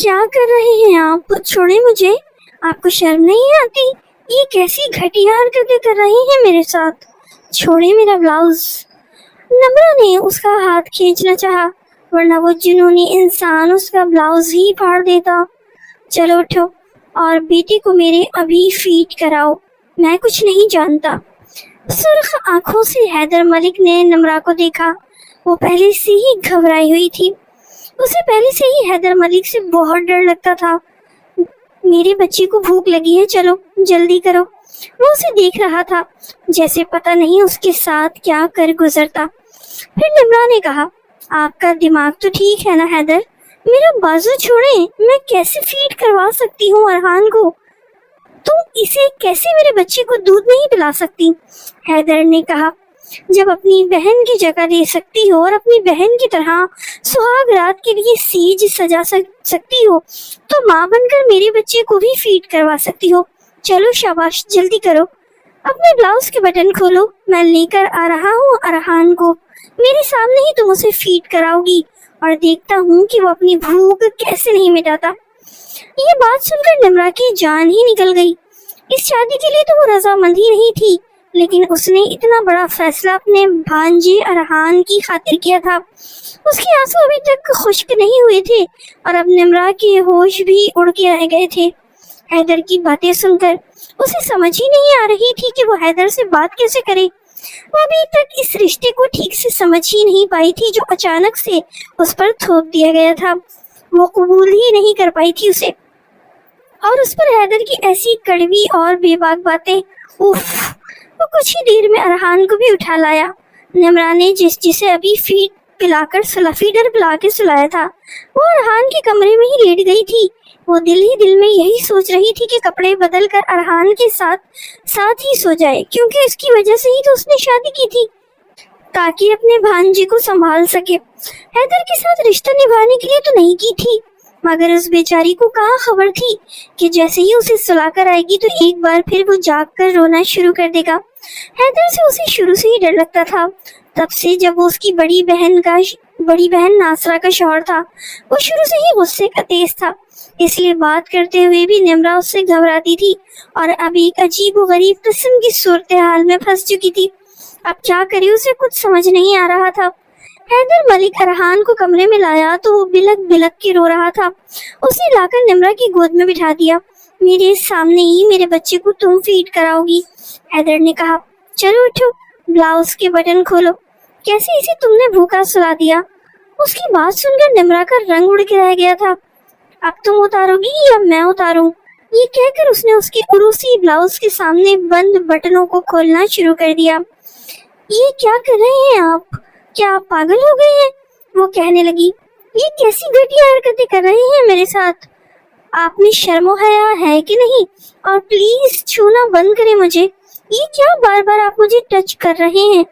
کیا کر رہے ہیں آپ؟ چھوڑیں مجھے، آپ کو شرم نہیں آتی؟ یہ کیسی گھٹیا حرکتیں کر رہے ہیں میرے ساتھ؟ چھوڑیں میرا بلاؤز۔ نمرہ نے اس کا ہاتھ کھینچنا چاہا، ورنہ وہ جنونی انسان اس کا بلاؤز ہی پھاڑ دیتا۔ چلو اٹھو اور بیٹی کو میرے ابھی فیڈ کراؤ، میں کچھ نہیں جانتا۔ سرخ آنکھوں سے حیدر ملک نے نمرہ کو دیکھا۔ وہ پہلے سے ہی گھبرائی ہوئی تھی، اسے پہلے سے ہی حیدر ملک سے بہت ڈر لگتا تھا۔ میرے بچے کو بھوک لگی ہے، چلو جلدی کرو۔ وہ اسے دیکھ رہا تھا جیسے پتہ نہیں اس کے ساتھ کیا کر گزرتا۔ پھر نمرہ نے کہا، آپ کا دماغ تو ٹھیک ہے نا حیدر؟ میرا بازو چھوڑیں، میں کیسے فیڈ کروا سکتی ہوں ارحان کو؟ تم اسے کیسے میرے بچے کو دودھ نہیں پلا سکتی؟ حیدر نے کہا، جب اپنی بہن کی جگہ لے سکتی ہو اور اپنی بہن کی طرح سہاگ رات کے لیے سیج سجا سکتی ہو تو ماں بن کر میرے بچے کو بھی فیڈ کروا سکتی ہو۔ چلو شاباش، جلدی کرو، اپنے بلاؤز کے بٹن کھولو، میں لے کر آ رہا ہوں ارحان کو۔ میرے سامنے ہی تم اسے فیڈ کراؤ گی اور دیکھتا ہوں کہ وہ اپنی بھوک کیسے نہیں مٹاتا۔ یہ بات سن کر نمرہ کی جان ہی نکل گئی۔ اس شادی کے لیے تو وہ رضامند ہی نہیں تھی، لیکن اس نے اتنا بڑا فیصلہ اپنے بھانجے ارحان کی خاطر کیا تھا۔ اس کے آنسو ابھی تک خشک نہیں ہوئے تھے اور اب نمرہ کے ہوش بھی اڑ کے رہ گئے تھے۔ حیدر کی باتیں سن کر اسے سمجھ ہی نہیں آ رہی تھی کہ وہ حیدر سے بات کیسے کرے۔ وہ ابھی تک اس رشتے کو ٹھیک سے سمجھ ہی نہیں پائی تھی جو اچانک سے اس پر تھوپ دیا گیا تھا۔ وہ قبول ہی نہیں کر پائی تھی اسے، اور اس پر حیدر کی ایسی کڑوی اور بے باک باتیں۔ اوف! وہ کچھ ہی دیر میں ارحان کو بھی اٹھا لایا۔ نمرہ نے جسے ابھی فیڈر پلا کے سلایا تھا، وہ ارحان کے کمرے میں ہی لیٹ گئی تھی۔ وہ دل ہی دل میں یہی سوچ رہی تھی کہ کپڑے بدل کر ارحان کے ساتھ ہی سو جائے، کیونکہ اس کی وجہ سے ہی تو اس نے شادی کی تھی، تاکہ اپنے بھانجے کو سنبھال سکے۔ حیدر کے ساتھ رشتہ نبھانے کے لیے تو نہیں کی تھی، مگر اس بیچاری کو کہاں خبر تھی کہ جیسے ہی اسے سلا کر آئے گی تو ایک بار پھر وہ جاگ کر رونا شروع کر دے گا۔ حیدر سے اسے شروع سے ہی ڈر لگتا تھا، تب سے جب وہ اس کی بڑی بہن ناصرہ کا شوہر تھا۔ وہ شروع سے ہی غصے کا تیز تھا، اس لیے بات کرتے ہوئے بھی نمرہ اس سے گھبراتی تھی اور اب ایک عجیب و غریب قسم کی صورتحال میں پھنس چکی تھی۔ اب کیا کرے، اسے کچھ سمجھ نہیں آ رہا تھا۔ حیدر ملک ارحان کو کمرے میں لایا تو وہ بلک بلک کے رو رہا تھا۔ اسے لا کر نمرہ کی گود میں بٹھا دیا۔ میرے سامنے ہی میرے بچے کو تم فیڈ کراؤ گی، حیدر نے کہا۔ چلو اٹھو، بلاؤز کے بٹن کھولو، کیسے اسے تم نے بھوکا سلا دیا؟ اس کی بات سن کر نمرہ کا رنگ اڑ کے رہ گیا تھا۔ اب تم اتارو گی یا میں اتاروں؟ یہ کہہ کر اس نے اس کے عروسی بلاؤز کے سامنے بند بٹنوں کو کھولنا شروع کر دیا۔ یہ کیا کر رہے ہیں آپ؟ کیا آپ پاگل ہو گئے ہیں؟ وہ کہنے لگی، یہ کیسی گھٹیا حرکتیں کر رہے ہیں میرے ساتھ؟ آپ میں شرم و حیا ہے کہ نہیں؟ اور پلیز چھونا بند کریں مجھے۔ یہ کیا بار بار آپ مجھے ٹچ کر رہے ہیں؟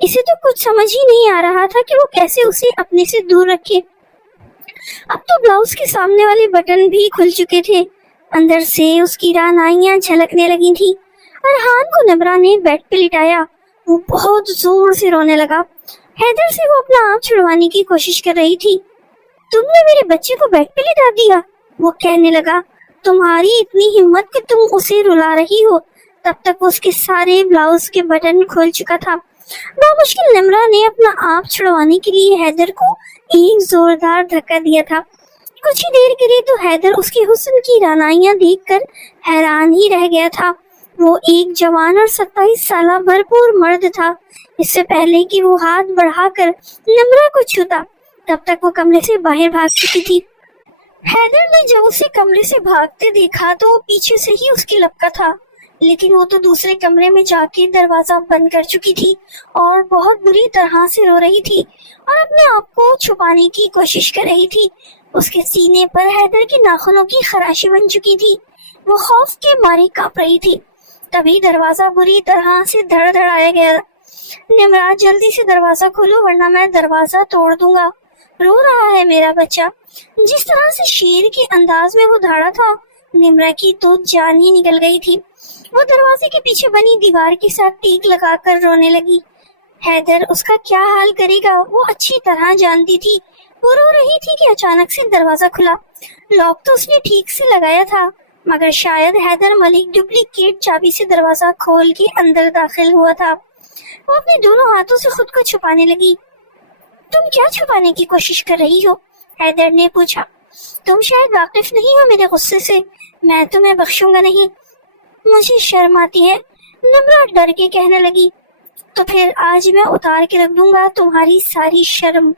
اسے تو کچھ سمجھ ہی نہیں آ رہا تھا کہ وہ کیسے اسے اپنے سے دور رکھے۔ اب تو بلاؤز کے سامنے والے بٹن بھی کھل چکے تھے، اندر سے اس کی رعنائیاں جھلکنے لگی تھی۔ ارحان کو نمرہ نے بیڈ پہ لٹایا، وہ بہت زور سے رونے لگا۔ حیدر سے وہ اپنا آپ چھڑوانے کی کوشش کر رہی تھی۔ تم نے میرے بچے کو بیڈ پہ لٹا دیا، وہ کہنے لگا۔ تمہاری اتنی ہمت کہ تم اسے رلا رہی ہو۔ تب تک اس کے سارے بلاؤز کے بٹن کھل چکا تھا۔ نامشکل نمرہ نے اپنا آپ چھڑوانے کے لیے حیدر کو ایک زوردار دھکا دیا تھا۔ کچھ ہی دیر کے لیے تو حیدر اس کے حسن کی رعنائیاں دیکھ کر حیران ہی رہ گیا تھا۔ وہ ایک جوان اور 27 سالہ بھرپور مرد تھا۔ اس سے پہلے کہ وہ ہاتھ بڑھا کر نمرہ کو چھوتا، تب تک وہ کمرے سے باہر بھاگ چکی تھی۔ حیدر نے جب اسے کمرے سے بھاگتے دیکھا تو وہ پیچھے سے ہی اس کی لپکا تھا، لیکن وہ تو دوسرے کمرے میں جا کے دروازہ بند کر چکی تھی اور بہت بری طرح سے رو رہی تھی اور اپنے آپ کو چھپانے کی کوشش کر رہی تھی۔ اس کے سینے پر حیدر کے ناخنوں کی خراشی بن چکی تھی، وہ خوف کے مارے کانپ رہی تھی۔ تبھی دروازہ بری طرح سے دھڑ دھڑایا گیا۔ نمرہ جلدی سے دروازہ کھولو ورنہ میں دروازہ توڑ دوں گا، رو رہا ہے میرا بچہ۔ جس طرح سے شیر کے انداز میں وہ دھاڑا تھا، نمرہ کی تو جان ہی نکل گئی تھی۔ وہ دروازے کے پیچھے بنی دیوار کے ساتھ ٹیک لگا کر رونے لگی۔ حیدر اس کا کیا حال کرے گا وہ اچھی طرح جانتی تھی۔ وہ رو رہی تھی کہ اچانک سے دروازہ کھلا۔ लॉक तो उसने ठीक से लगाया था, मगर शायद हैदर मलिक डुप्लीकेट चाबी से दरवाजा खोल के अंदर दाखिल हुआ था। वो अपने दोनों हाथों से खुद को छुपाने लगी। तुम क्या छुपाने की कोशिश कर रही हो? हैदर ने पूछा। तुम शायद वाकिफ नहीं हो मेरे गुस्से से, मैं तुम्हें बख्शूंगा नहीं। मुझे शर्म आती है, निम्रा डर के कहने लगी। तो फिर आज मैं उतार के रख दूंगा तुम्हारी सारी शर्म।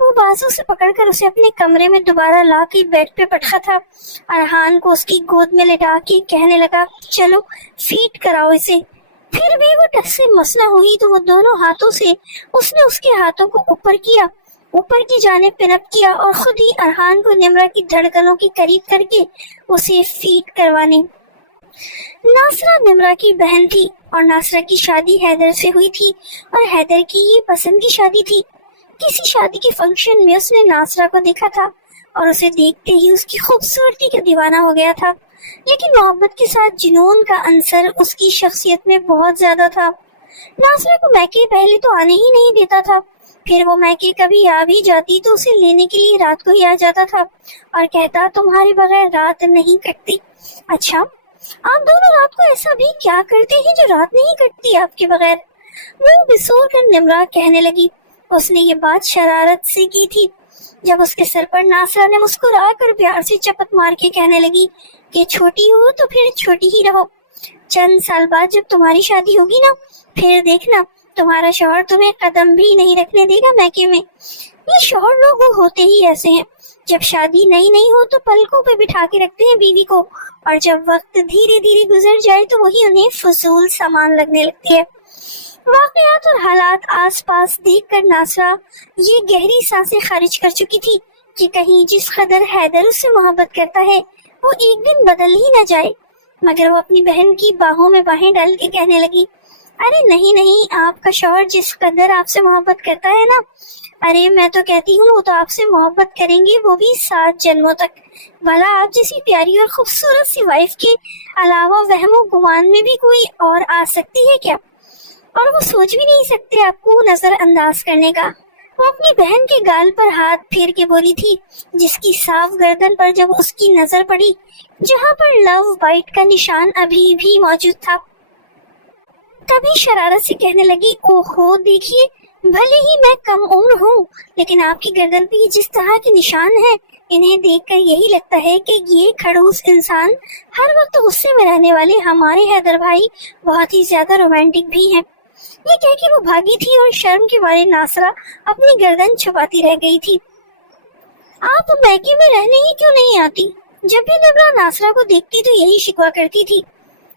वो बाजू से पकड़कर उसे अपने कमरे में दोबारा ला के बेड पे पटका था। अरहान को उसकी गोद में लेटा के कहने लगा, चलो फीट कराओ इसे। फिर भी वो टस से मस न हुई तो वो दोनों हाथों से उसने उसके हाथों को ऊपर किया, ऊपर की जाने पिनअप किया और खुद ही अरहान को निम्रा की धड़कनों के करीब करके उसे फीट करवाने। नासरा निम्रा की बहन थी और नासरा की शादी हैदर से हुई थी और हैदर की ये पसंद की शादी थी। किसी शादी के फंक्शन में उसने नासरा को देखा था और उसे देखते ही उसकी खूबसूरती का दीवाना हो गया था, लेकिन मोहब्बत के साथ जुनून का अंसर उसकी शख्सियत में बहुत ज्यादा था। नासरा को मैके पहले तो आने ही नहीं देता था, फिर वो मैके कभी आ भी जाती तो उसे लेने के लिए रात को ही आ जाता था और कहता, तुम्हारे बगैर रात नहीं कटती। अच्छा, आप दोनों रात को ऐसा भी क्या करते हैं जो रात नहीं कटती आपके बगैर? वो बिसोर कर निम्रा कहने लगी। उसने ये बात शरारत से की थी। जब उसके सर पर नासरा ने मुस्कुरा कर प्यार से चपत मार के कहने लगी कि छोटी हो तो फिर छोटी ही रहो, चंद साल बाद जब तुम्हारी शादी होगी ना, फिर देखना तुम्हारा शौहर तुम्हें कदम भी नहीं रखने देगा मैके में। ये शौहर लोग वो होते ही ऐसे हैं, जब शादी नई नहीं हो तो पलकों पे बिठा के रखते हैं बीवी को, और जब वक्त धीरे धीरे गुजर जाए तो वही उन्हें फजूल सामान लगने लगती है। वाकयात और हालात आसपास देखकर नासरा ये गहरी सांसें खारिज कर चुकी थी कि कहीं जिस कदर हैदर उससे मोहब्बत करता है वो एक दिन बदल ही न जाए। मगर वो अपनी बहन की बाहों में बाहें डाल के कहने लगी, अरे नहीं नहीं, आपका शौहर जिस कदर आपसे मोहब्बत करता है ना, अरे मैं तो कहती हूँ वो तो आपसे मोहब्बत करेंगे, वो भी 7 जन्मों तक। भला आप जैसी प्यारी और खूबसूरत सी वाइफ के अलावा वहमो गुमान में भी कोई और आ सकती है क्या? और वो सोच भी नहीं सकते आपको नजरअंदाज करने का। वो अपनी बहन के गाल पर हाथ फेर के बोली थी, जिसकी साफ गर्दन पर जब उसकी नजर पड़ी, जहाँ पर लव बाइट का निशान अभी भी मौजूद था, तभी शरारत से कहने लगी, ओहो देखिए, भले ही मैं कम उम्र हूँ, लेकिन आपकी गर्दन पे जिस तरह के निशान हैं, इन्हें देखकर यही लगता है कि ये खड़ूस इंसान हर वक्त गुस्से में रहने वाले हमारे हैदर भाई बहुत ही ज्यादा रोमांटिक भी हैं। ये कह के वो भागी थी और शर्म के मारे नासरा अपनी गर्दन छुपाती रह गई थी। आप मैके में रहने ही क्यों नहीं आती? जब भी निम्रा नासरा को देखती तो यही शिकवा करती थी।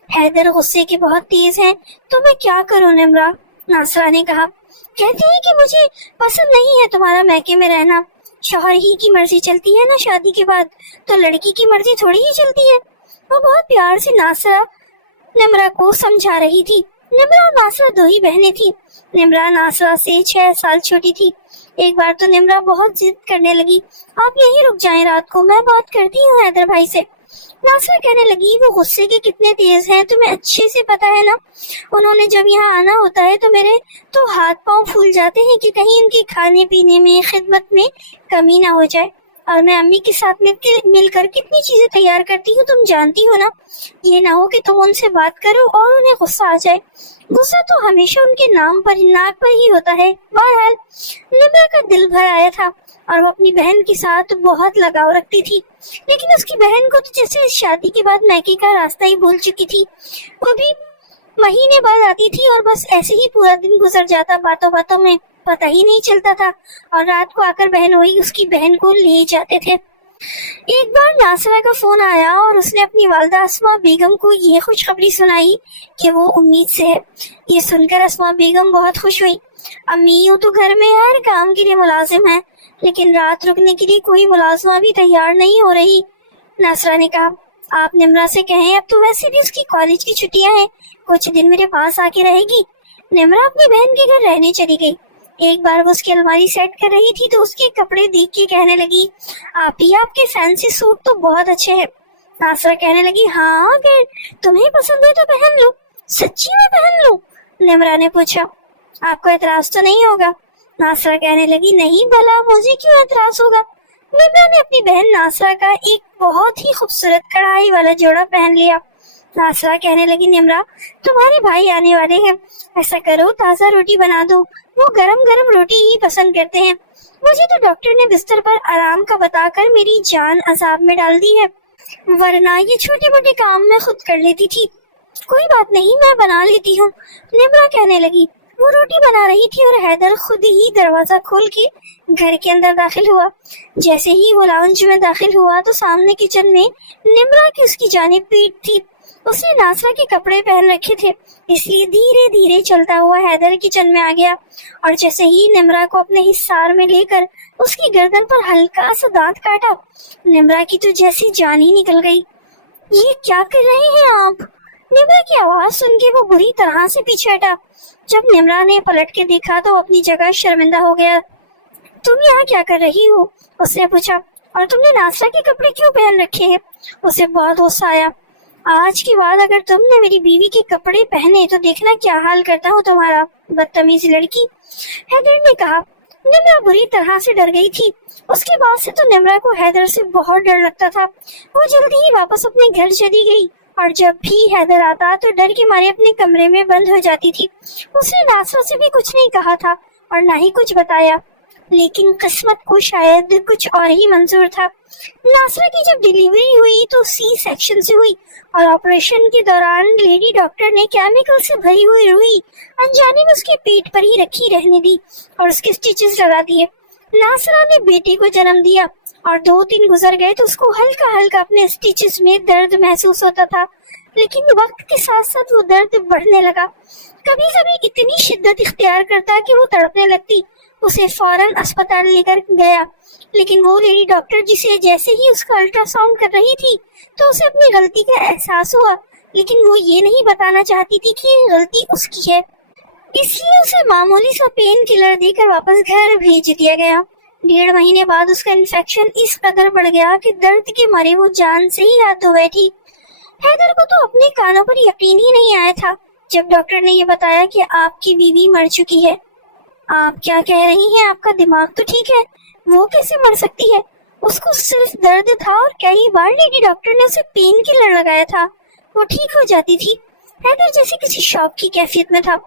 हैदर गुस्से के बहुत तेज हैं, तो मैं क्या करूं निम्रा? नासरा ने कहा। कहती है कि मुझे पसंद नहीं है तुम्हारा मैके में रहना, शौहर ही की मर्जी चलती है ना शादी के बाद, तो लड़की की मर्जी थोड़ी ही चलती है। वो बहुत प्यार से नासरा निम्रा को समझा रही थी। निम्रा और नासरा 2 ही बहनें थी। निम्रा नासरा से 6 साल छोटी थी। एक बार तो निम्रा बहुत जिद करने लगी, आप यहीं रुक जाएं रात को, मैं बात करती हूँ हैदर भाई से। नासरा कहने लगी, वो गुस्से के कितने तेज हैं तुम्हें अच्छे से पता है ना। उन्होंने जब यहाँ आना होता है तो मेरे तो हाथ पांव फूल जाते हैं कि कहीं उनके खाने पीने में खिदमत में कमी ना हो जाए। और मैं अम्मी के साथ मिलकर कितनी चीजें तैयार करती हूँ तुम जानती हो ना। ये ना हो कि तुम उनसे बात करो और उन्हें गुस्सा आ जाए। गुस्सा तो हमेशा उनके नाम पर ही, नाक पर ही होता है। बहरहाल निम्रा का दिल भर आया था और वो अपनी बहन के साथ बहुत लगाव रखती थी, लेकिन उसकी बहन को तो जैसे शादी के बाद मैके का रास्ता ही भूल चुकी थी। वो भी महीने बाद आती थी और बस ऐसे ही पूरा दिन गुजर जाता, बातों बातों में पता ही नहीं चलता था, और रात को आकर बहन वही उसकी बहन को ले जाते थे। एक बार नासरा का फोन आया और उसने अपनी वालिदा अस्मा बेगम को ये खुशखबरी सुनाई कि वो उम्मीद से है। ये सुनकर अस्मा बेगम बहुत खुश हुई। अम्मी यूं तो घर में हर काम के लिए मुलाजिम है, लेकिन रात रुकने के लिए कोई मुलाजमा भी तैयार नहीं हो रही। नासरा ने कहा, आप निम्रा से कहें, अब तो वैसे भी उसकी कॉलेज की छुट्टियां हैं, कुछ दिन मेरे पास आके रहेगी। निम्रा अपनी बहन के घर रहने चली गई। एक बार वो उसकी अलमारी सेट कर रही थी तो उसके कपड़े देख के कहने लगी, आपी आपके फैंसी सूट तो बहुत अच्छे हैं। नासरा कहने लगी, हाँ अगर तुम्हें पसंद है तो पहन लो। सच्ची में पहन लो? निम्रा ने पूछा। आपको एतराज तो नहीं होगा? नासरा कहने लगी, नहीं भला मुझे क्यों एतराज होगा, निम्रा ने अपनी बहन नासरा का एक बहुत ही खूबसूरत कढ़ाई वाला जोड़ा पहन लिया। नासरा कहने लगी, निम्रा तुम्हारे भाई आने वाले हैं, ऐसा करो ताज़ा रोटी बना दो, वो गरम गरम रोटी ही पसंद करते हैं। मुझे तो डॉक्टर ने बिस्तर पर आराम का बताकर मेरी जान अजाब में डाल दी है, वरना ये छोटे मोटे काम मैं खुद कर लेती थी। कोई बात नहीं, मैं बना लेती हूँ, निम्रा कहने लगी। वो रोटी बना रही थी और हैदर खुद ही दरवाजा खोल के घर के अंदर दाखिल हुआ। जैसे ही वो लाउंज में दाखिल हुआ तो सामने किचन में निम्रा की उसकी जानिब पीठ थी। उसने नासरा के कपड़े पहन रखे थे, इसलिए धीरे धीरे चलता हुआ हैदर किचन में आ गया और जैसे ही निम्रा को अपने हिस्सार में लेकर उसकी गर्दन पर हल्का सा दांत काटा, निम्रा की तो जैसी जान ही निकल गई। ये क्या कर रहे हैं आप? निम्रा की आवाज सुन के वो बुरी तरह से पीछे हटा। जब निम्रा ने पलट के देखा तो अपनी जगह शर्मिंदा हो गया। तुम यहाँ क्या कर रही हो? उसने पूछा। और तुमने नासरा के कपड़े क्यों पहन रखे हैं? उसे बहुत गुस्सा आया। आज के बाद अगर तुमने मेरी बीवी के कपड़े पहने तो देखना क्या हाल करता हूँ तुम्हारा, बदतमीज लड़की, हैदर ने कहा। निम्रा बुरी तरह से डर गई थी। उसके बाद से तो निम्रा को हैदर से बहुत डर लगता था। वो जल्दी ही वापस अपने घर चली गई और जब भी हैदर आता तो डर के मारे अपने कमरे में बंद हो जाती थी। उसने नासरा से भी कुछ नहीं कहा था और ना ही कुछ बताया, लेकिन किस्मत को शायद कुछ और ही मंजूर था। नासरा की जब डिलीवरी हुई तो सी सेक्शन से हुई और ऑपरेशन के दौरान लेडी डॉक्टर ने केमिकल से भरी हुई रुई अनजाने में उसके पेट पर ही रखी रहने दी और उसके स्टिचेस लगा दिए। नासरा ने बेटे को जन्म दिया और 2 दिन गुजर गए तो उसको हल्का हल्का अपने स्टिचेस में दर्द महसूस होता था, लेकिन वक्त के साथ साथ वो दर्द बढ़ने लगा। कभी कभी इतनी शिद्दत इख्तियार करता कि वो तड़पने लगती। उसे फौरन अस्पताल लेकर गया, लेकिन वो लेडी डॉक्टर जिसे जैसे ही उसका अल्ट्रासाउंड कर रही थी तो उसे अपनी गलती का एहसास हुआ, लेकिन वो ये नहीं बताना चाहती थी कि ये गलती उसकी है, इसलिए उसे मामूली सा पेन किलर देकर वापस घर भेज दिया गया। 1.5 महीने बाद उसका इन्फेक्शन इस कदर बढ़ गया कि दर्द के मारे वो जान से ही हाथ धो बैठी। हैदर को तो अपने कानों पर यकीन ही नहीं आया था जब डॉक्टर ने ये बताया कि आपकी बीवी मर चुकी है। आप क्या कह रही हैं? आपका दिमाग तो ठीक है, वो कैसे मर सकती है? उसको सिर्फ दर्द था और कई बार लेडी डॉक्टर ने उसे पेन किलर लगाया था, वो ठीक हो जाती थी। हैदर जैसे किसी शौक की कैफियत में था।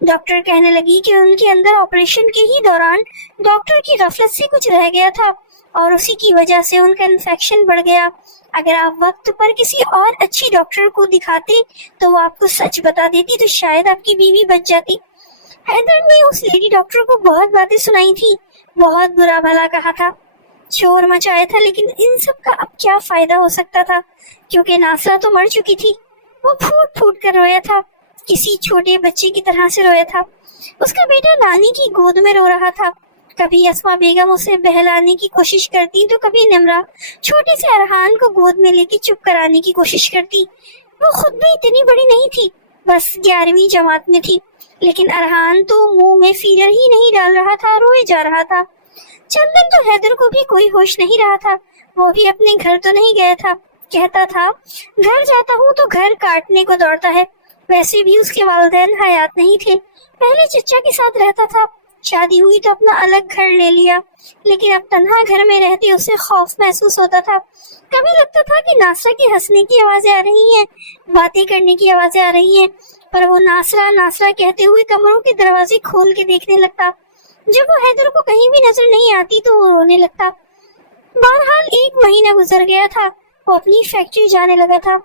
डॉक्टर कहने लगी कि उनके अंदर ऑपरेशन के ही दौरान डॉक्टर की गफलत से कुछ रह गया था और उसी की वजह से उनका इन्फेक्शन बढ़ गया। अगर आप वक्त पर किसी और अच्छी डॉक्टर को दिखाते तो वो आपको सच बता देती तो शायद आपकी बीवी बच जाती। हैदर ने उस लेडी डॉक्टर को बहुत बातें सुनाई थी, बहुत बुरा भला कहा था, शोर मचाया था, लेकिन इन सब का अब क्या फायदा हो सकता था, क्योंकि नासरा तो मर चुकी थी। वो फूट फूट कर रोया था, किसी छोटे बच्चे की तरह से रोया था। उसका बेटा नानी की गोद में रो रहा था। कभी अस्मा बेगम उसे बहलाने की कोशिश करती तो कभी निम्रा छोटे से अरहान को गोद में लेके चुप कराने की कोशिश करती। वो खुद भी इतनी बड़ी नहीं थी, बस 11वीं जमात में थी, लेकिन अरहान तो मुंह में फीलर ही नहीं डाल रहा था, रोए जा रहा था। चंदन तो हैदर को भी कोई होश नहीं रहा था, वो भी अपने घर तो नहीं गया था। कहता था घर जाता हूँ तो घर काटने को दौड़ता है। वैसे भी उसके वालिदैन हयात नहीं थे, पहले चचा के साथ रहता था, शादी हुई तो अपना अलग घर ले लिया, लेकिन अब तन्हा घर में रहते उसे खौफ महसूस होता था। कभी लगता था कि नासरा की हंसने की आवाजें आ रही हैं, बातें करने की आवाजें आ रही हैं, पर वो नासरा नासरा कहते हुए कमरों के दरवाजे खोल के देखने लगता। जब वो हैदर को कहीं भी नजर नहीं आती तो वो रोने लगता। बहरहाल 1 महीना गुजर गया था, वो अपनी फैक्ट्री जाने लगा था।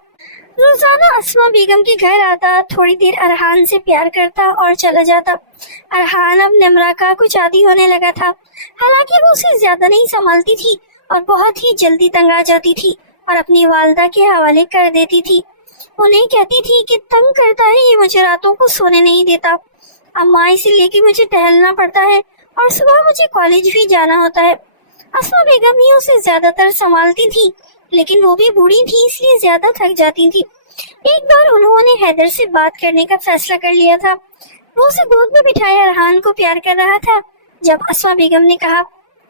रोजाना अस्मा बेगम के घर आता, थोड़ी देर अरहान से प्यार करता और चला जाता। अरहान अब निम्रा का कुछ आदी होने लगा था, हालांकि वो उसे ज्यादा नहीं संभालती थी और बहुत ही जल्दी तंग आ जाती थी और अपनी वालदा के हवाले कर देती थी। उन्हें कहती थी कि तंग करता है ये, मुझे रातों को सोने नहीं देता, अम्मा इसे लेके मुझे टहलना पड़ता है और सुबह मुझे कॉलेज भी जाना होता है। अस्मा बेगम ही उसे ज्यादातर संभालती थी, लेकिन वो भी बूढ़ी थी इसलिए ज्यादा थक जाती थी। एक बार उन्होंने हैदर से बात करने का फैसला कर लिया था। वो उसे गोद में बिठाए अरहान को प्यार कर रहा था जब अस्मा बेगम ने कहा,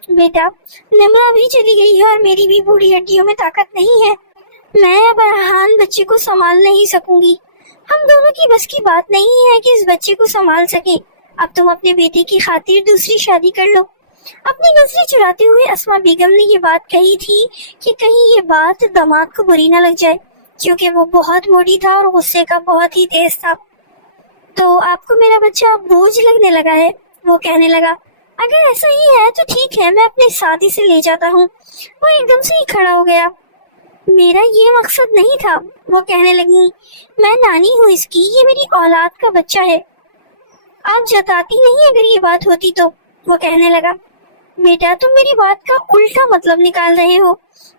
बेटा निम्रा भी चली गई है और मेरी भी बूढ़ी हड्डियों में ताकत नहीं है, मैं अब अरहान बच्चे को संभाल नहीं सकूंगी। हम दोनों की बस की बात नहीं है कि इस बच्चे को संभाल सके। अब तुम अपने बेटे की खातिर दूसरी शादी कर लो। अपनी नजरें चुराते हुए अस्मा बेगम ने ये बात कही थी कि कहीं ये बात दामाद को बुरी ना लग जाए, क्योंकि वो बहुत मोटी था और गुस्से का बहुत ही तेज था। तो आपको मेरा बच्चा बोझ लगने लगा है? वो कहने लगा। अगर ऐसा ही है तो ठीक है, मैं अपने साथ ही से ले जाता हूँ। वो एकदम से ही खड़ा हो गया। मेरा ये मकसद नहीं था, वो कहने लगी। मैं नानी हूँ इसकी, ये मेरी औलाद का बच्चा है। आप जताती नहीं अगर ये बात होती तो, वो कहने लगा। बेटा तुम मेरी बात का उल्टा मतलब निकाल रहे हो।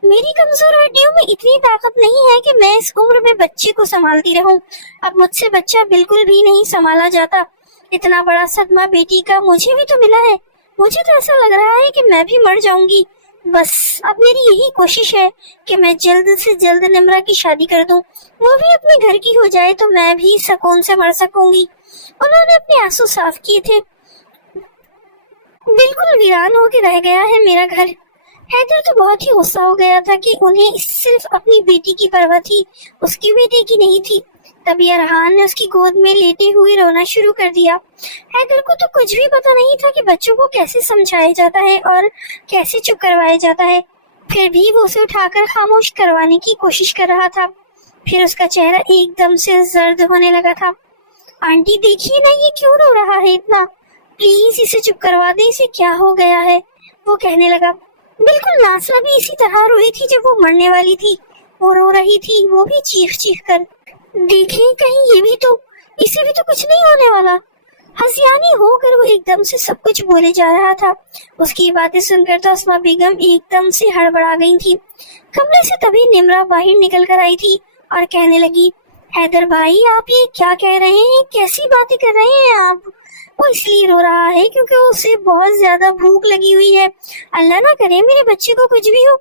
मेरी कमजोर हड्डियों में इतनी ताकत नहीं है कि मैं इस उम्र में बच्चे को संभालती रहूं। अब मुझसे बच्चा बिल्कुल भी नहीं संभाला जाता। इतना बड़ा सदमा बेटी का मुझे भी तो मिला है। मुझे तो ऐसा लग रहा है कि मैं भी मर जाऊंगी। बस अब मेरी यही कोशिश है कि मैं जल्द से जल्द निम्रा की शादी कर दूं, वो भी अपने घर की हो जाए तो मैं भी सुकून से मर सकूंगी। उन्होंने अपने आंसू साफ किए थे। बिल्कुल वीरान होके रह गया है मेरा घर। हैदर तो बहुत ही गुस्सा हो गया था कि उन्हें सिर्फ अपनी बेटी की परवाह थी, उसकी बेटी की नहीं थी। तभी अरहान ने उसकी गोद में लेटे हुए रोना शुरू कर दिया। हैदर को तो कुछ भी पता नहीं था कि बच्चों को कैसे समझाया जाता है और कैसे चुप करवाया जाता है। फिर भी वो उसे उठाकर खामोश करवाने की कोशिश कर रहा था। फिर उसका चेहरा एकदम से जर्द होने लगा था। आंटी देखिए ना, ये क्यों रो रहा है इतना? प्लीज इसे चुप करवा दे, इसे क्या हो गया है? वो कहने लगा। बिल्कुल नासरा भी इसी तरह रोई थी जब वो मरने वाली थी। वो रो रही थी, वो भी चीख चीख कर। देखें कहीं ये भी तो, इसे भी तो कुछ नहीं होने वाला। हंसियानी होकर वो एकदम से सब कुछ बोले जा रहा था। उसकी बातें सुनकर तो अस्मा बेगम एकदम से हड़बड़ा गई थी। कमरे से तभी निम्रा बाहर निकल कर आई थी और कहने लगी। हैदर भाई आप ये क्या कह रहे हैं? कैसी बातें कर रहे हैं आप? वो इसलिए रो रहा है क्योंकि उसे बहुत ज्यादा भूख लगी हुई है। अल्लाह ना करे मेरे बच्चे को कुछ भी हो।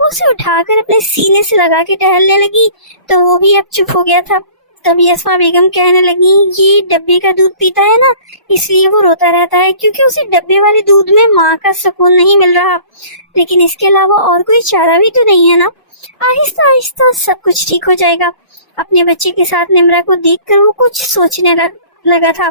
वो उसे उठाकर अपने सीने से लगा के टहलने लगी तो वो भी अब चुप हो गया था। तभी अस्मा बेगम कहने लगी, ये डब्बे का दूध पीता है ना, इसलिए वो रोता रहता है, क्योंकि उसे डब्बे वाले दूध में माँ का सुकून नहीं मिल रहा। लेकिन इसके अलावा और कोई चारा भी तो नहीं है ना। आहिस्ता आहिस्ता सब कुछ ठीक हो जाएगा। अपने बच्चे के साथ निम्रा को देखकर वो कुछ सोचने लगा था।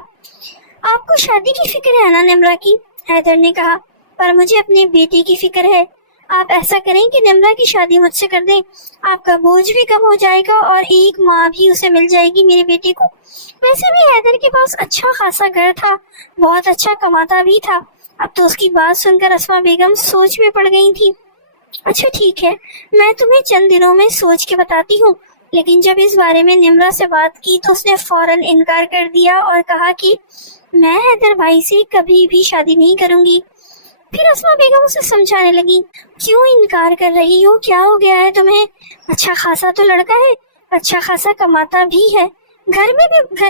आपको शादी की फिक्र है ना निम्रा की? हैदर ने कहा। पर मुझे अपनी बेटी की फिक्र है। आप ऐसा करें कि निम्रा की शादी मुझसे कर दें, आपका बोझ भी कम हो जाएगा और एक माँ भी उसे मिल जाएगी मेरी बेटी को। वैसे भी हैदर के पास अच्छा खासा घर था, बहुत अच्छा कमाता भी था। अब तो उसकी बात सुनकर अस्मा बेगम सोच में पड़ गई थी। अच्छा ठीक है, मैं तुम्हें चंद दिनों में सोच के बताती हूँ। लेकिन जब इस बारे में निम्रा से बात की तो उसने फौरन इनकार कर दिया और कहा कि मैं हैदर भाई से कभी भी शादी नहीं करूंगी। फिर अस्मा बेगम उसे समझाने लगी, क्यों इनकार कर रही हो? क्या हो गया है तुम्हें? अच्छा खासा तो लड़का है, अच्छा खासा कमाता भी है, घर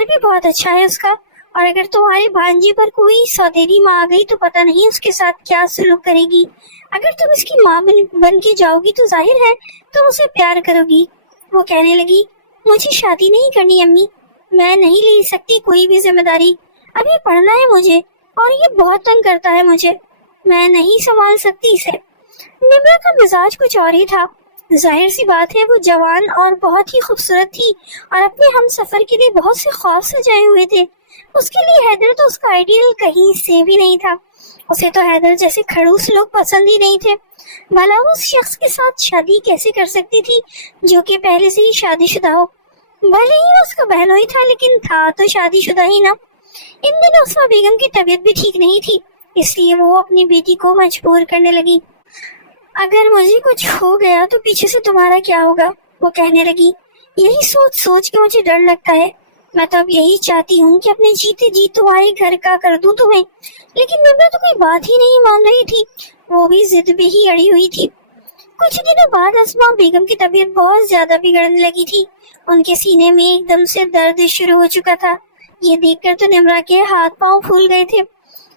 भी बहुत अच्छा है उसका। और अगर तुम्हारे भांजे पर कोई सौतेली माँ आ गई तो पता नहीं उसके साथ क्या सुलूक करेगी। अगर तुम इसकी माँ बन के जाओगी तो जाहिर है तुम उसे प्यार करोगी। वो कहने लगी, मुझे शादी नहीं करनी अम्मी, मैं नहीं ले सकती कोई भी जिम्मेदारी। अभी पढ़ना है मुझे और ये बहुत तंग करता है मुझे, मैं नहीं संभाल सकती इसे। निम्रा का मिजाज कुछ और ही था। जाहिर सी बात है वो जवान और बहुत ही खूबसूरत थी और अपने हम सफर के लिए बहुत से ख्वाब सजाए हुए थे। उसके लिए हैदर तो उसका आइडियल कहीं से भी नहीं था। उसे तो हैदर जैसे खड़ूस लोग पसंद ही नहीं थे। भला वो उस शख्स के साथ शादी कैसे कर सकती थी जो कि पहले से ही शादीशुदा हो? भले ही वो उसका बहनोई था लेकिन था तो शादीशुदा ही ना। इन दिनों अस्मा बेगम की तबीयत भी ठीक नहीं थी, इसलिए वो अपनी बेटी को मजबूर करने लगी। अगर मुझे कुछ हो गया तो पीछे से तुम्हारा क्या होगा? वो कहने लगी। यही सोच सोच के मुझे डर लगता है। मैं तो अब यही चाहती हूँ कि अपने जीते जी तुम्हारे घर का कर दूं तुम्हें। लेकिन निम्रा तो कोई बात ही नहीं मान रही थी, वो भी जिद पे ही अड़ी हुई थी। कुछ दिनों बाद अस्मा बेगम की तबीयत बहुत ज्यादा बिगड़ने लगी थी। उनके सीने में एकदम से दर्द शुरू हो चुका था। ये देखकर तो निम्रा के हाथ पांव फूल गए थे।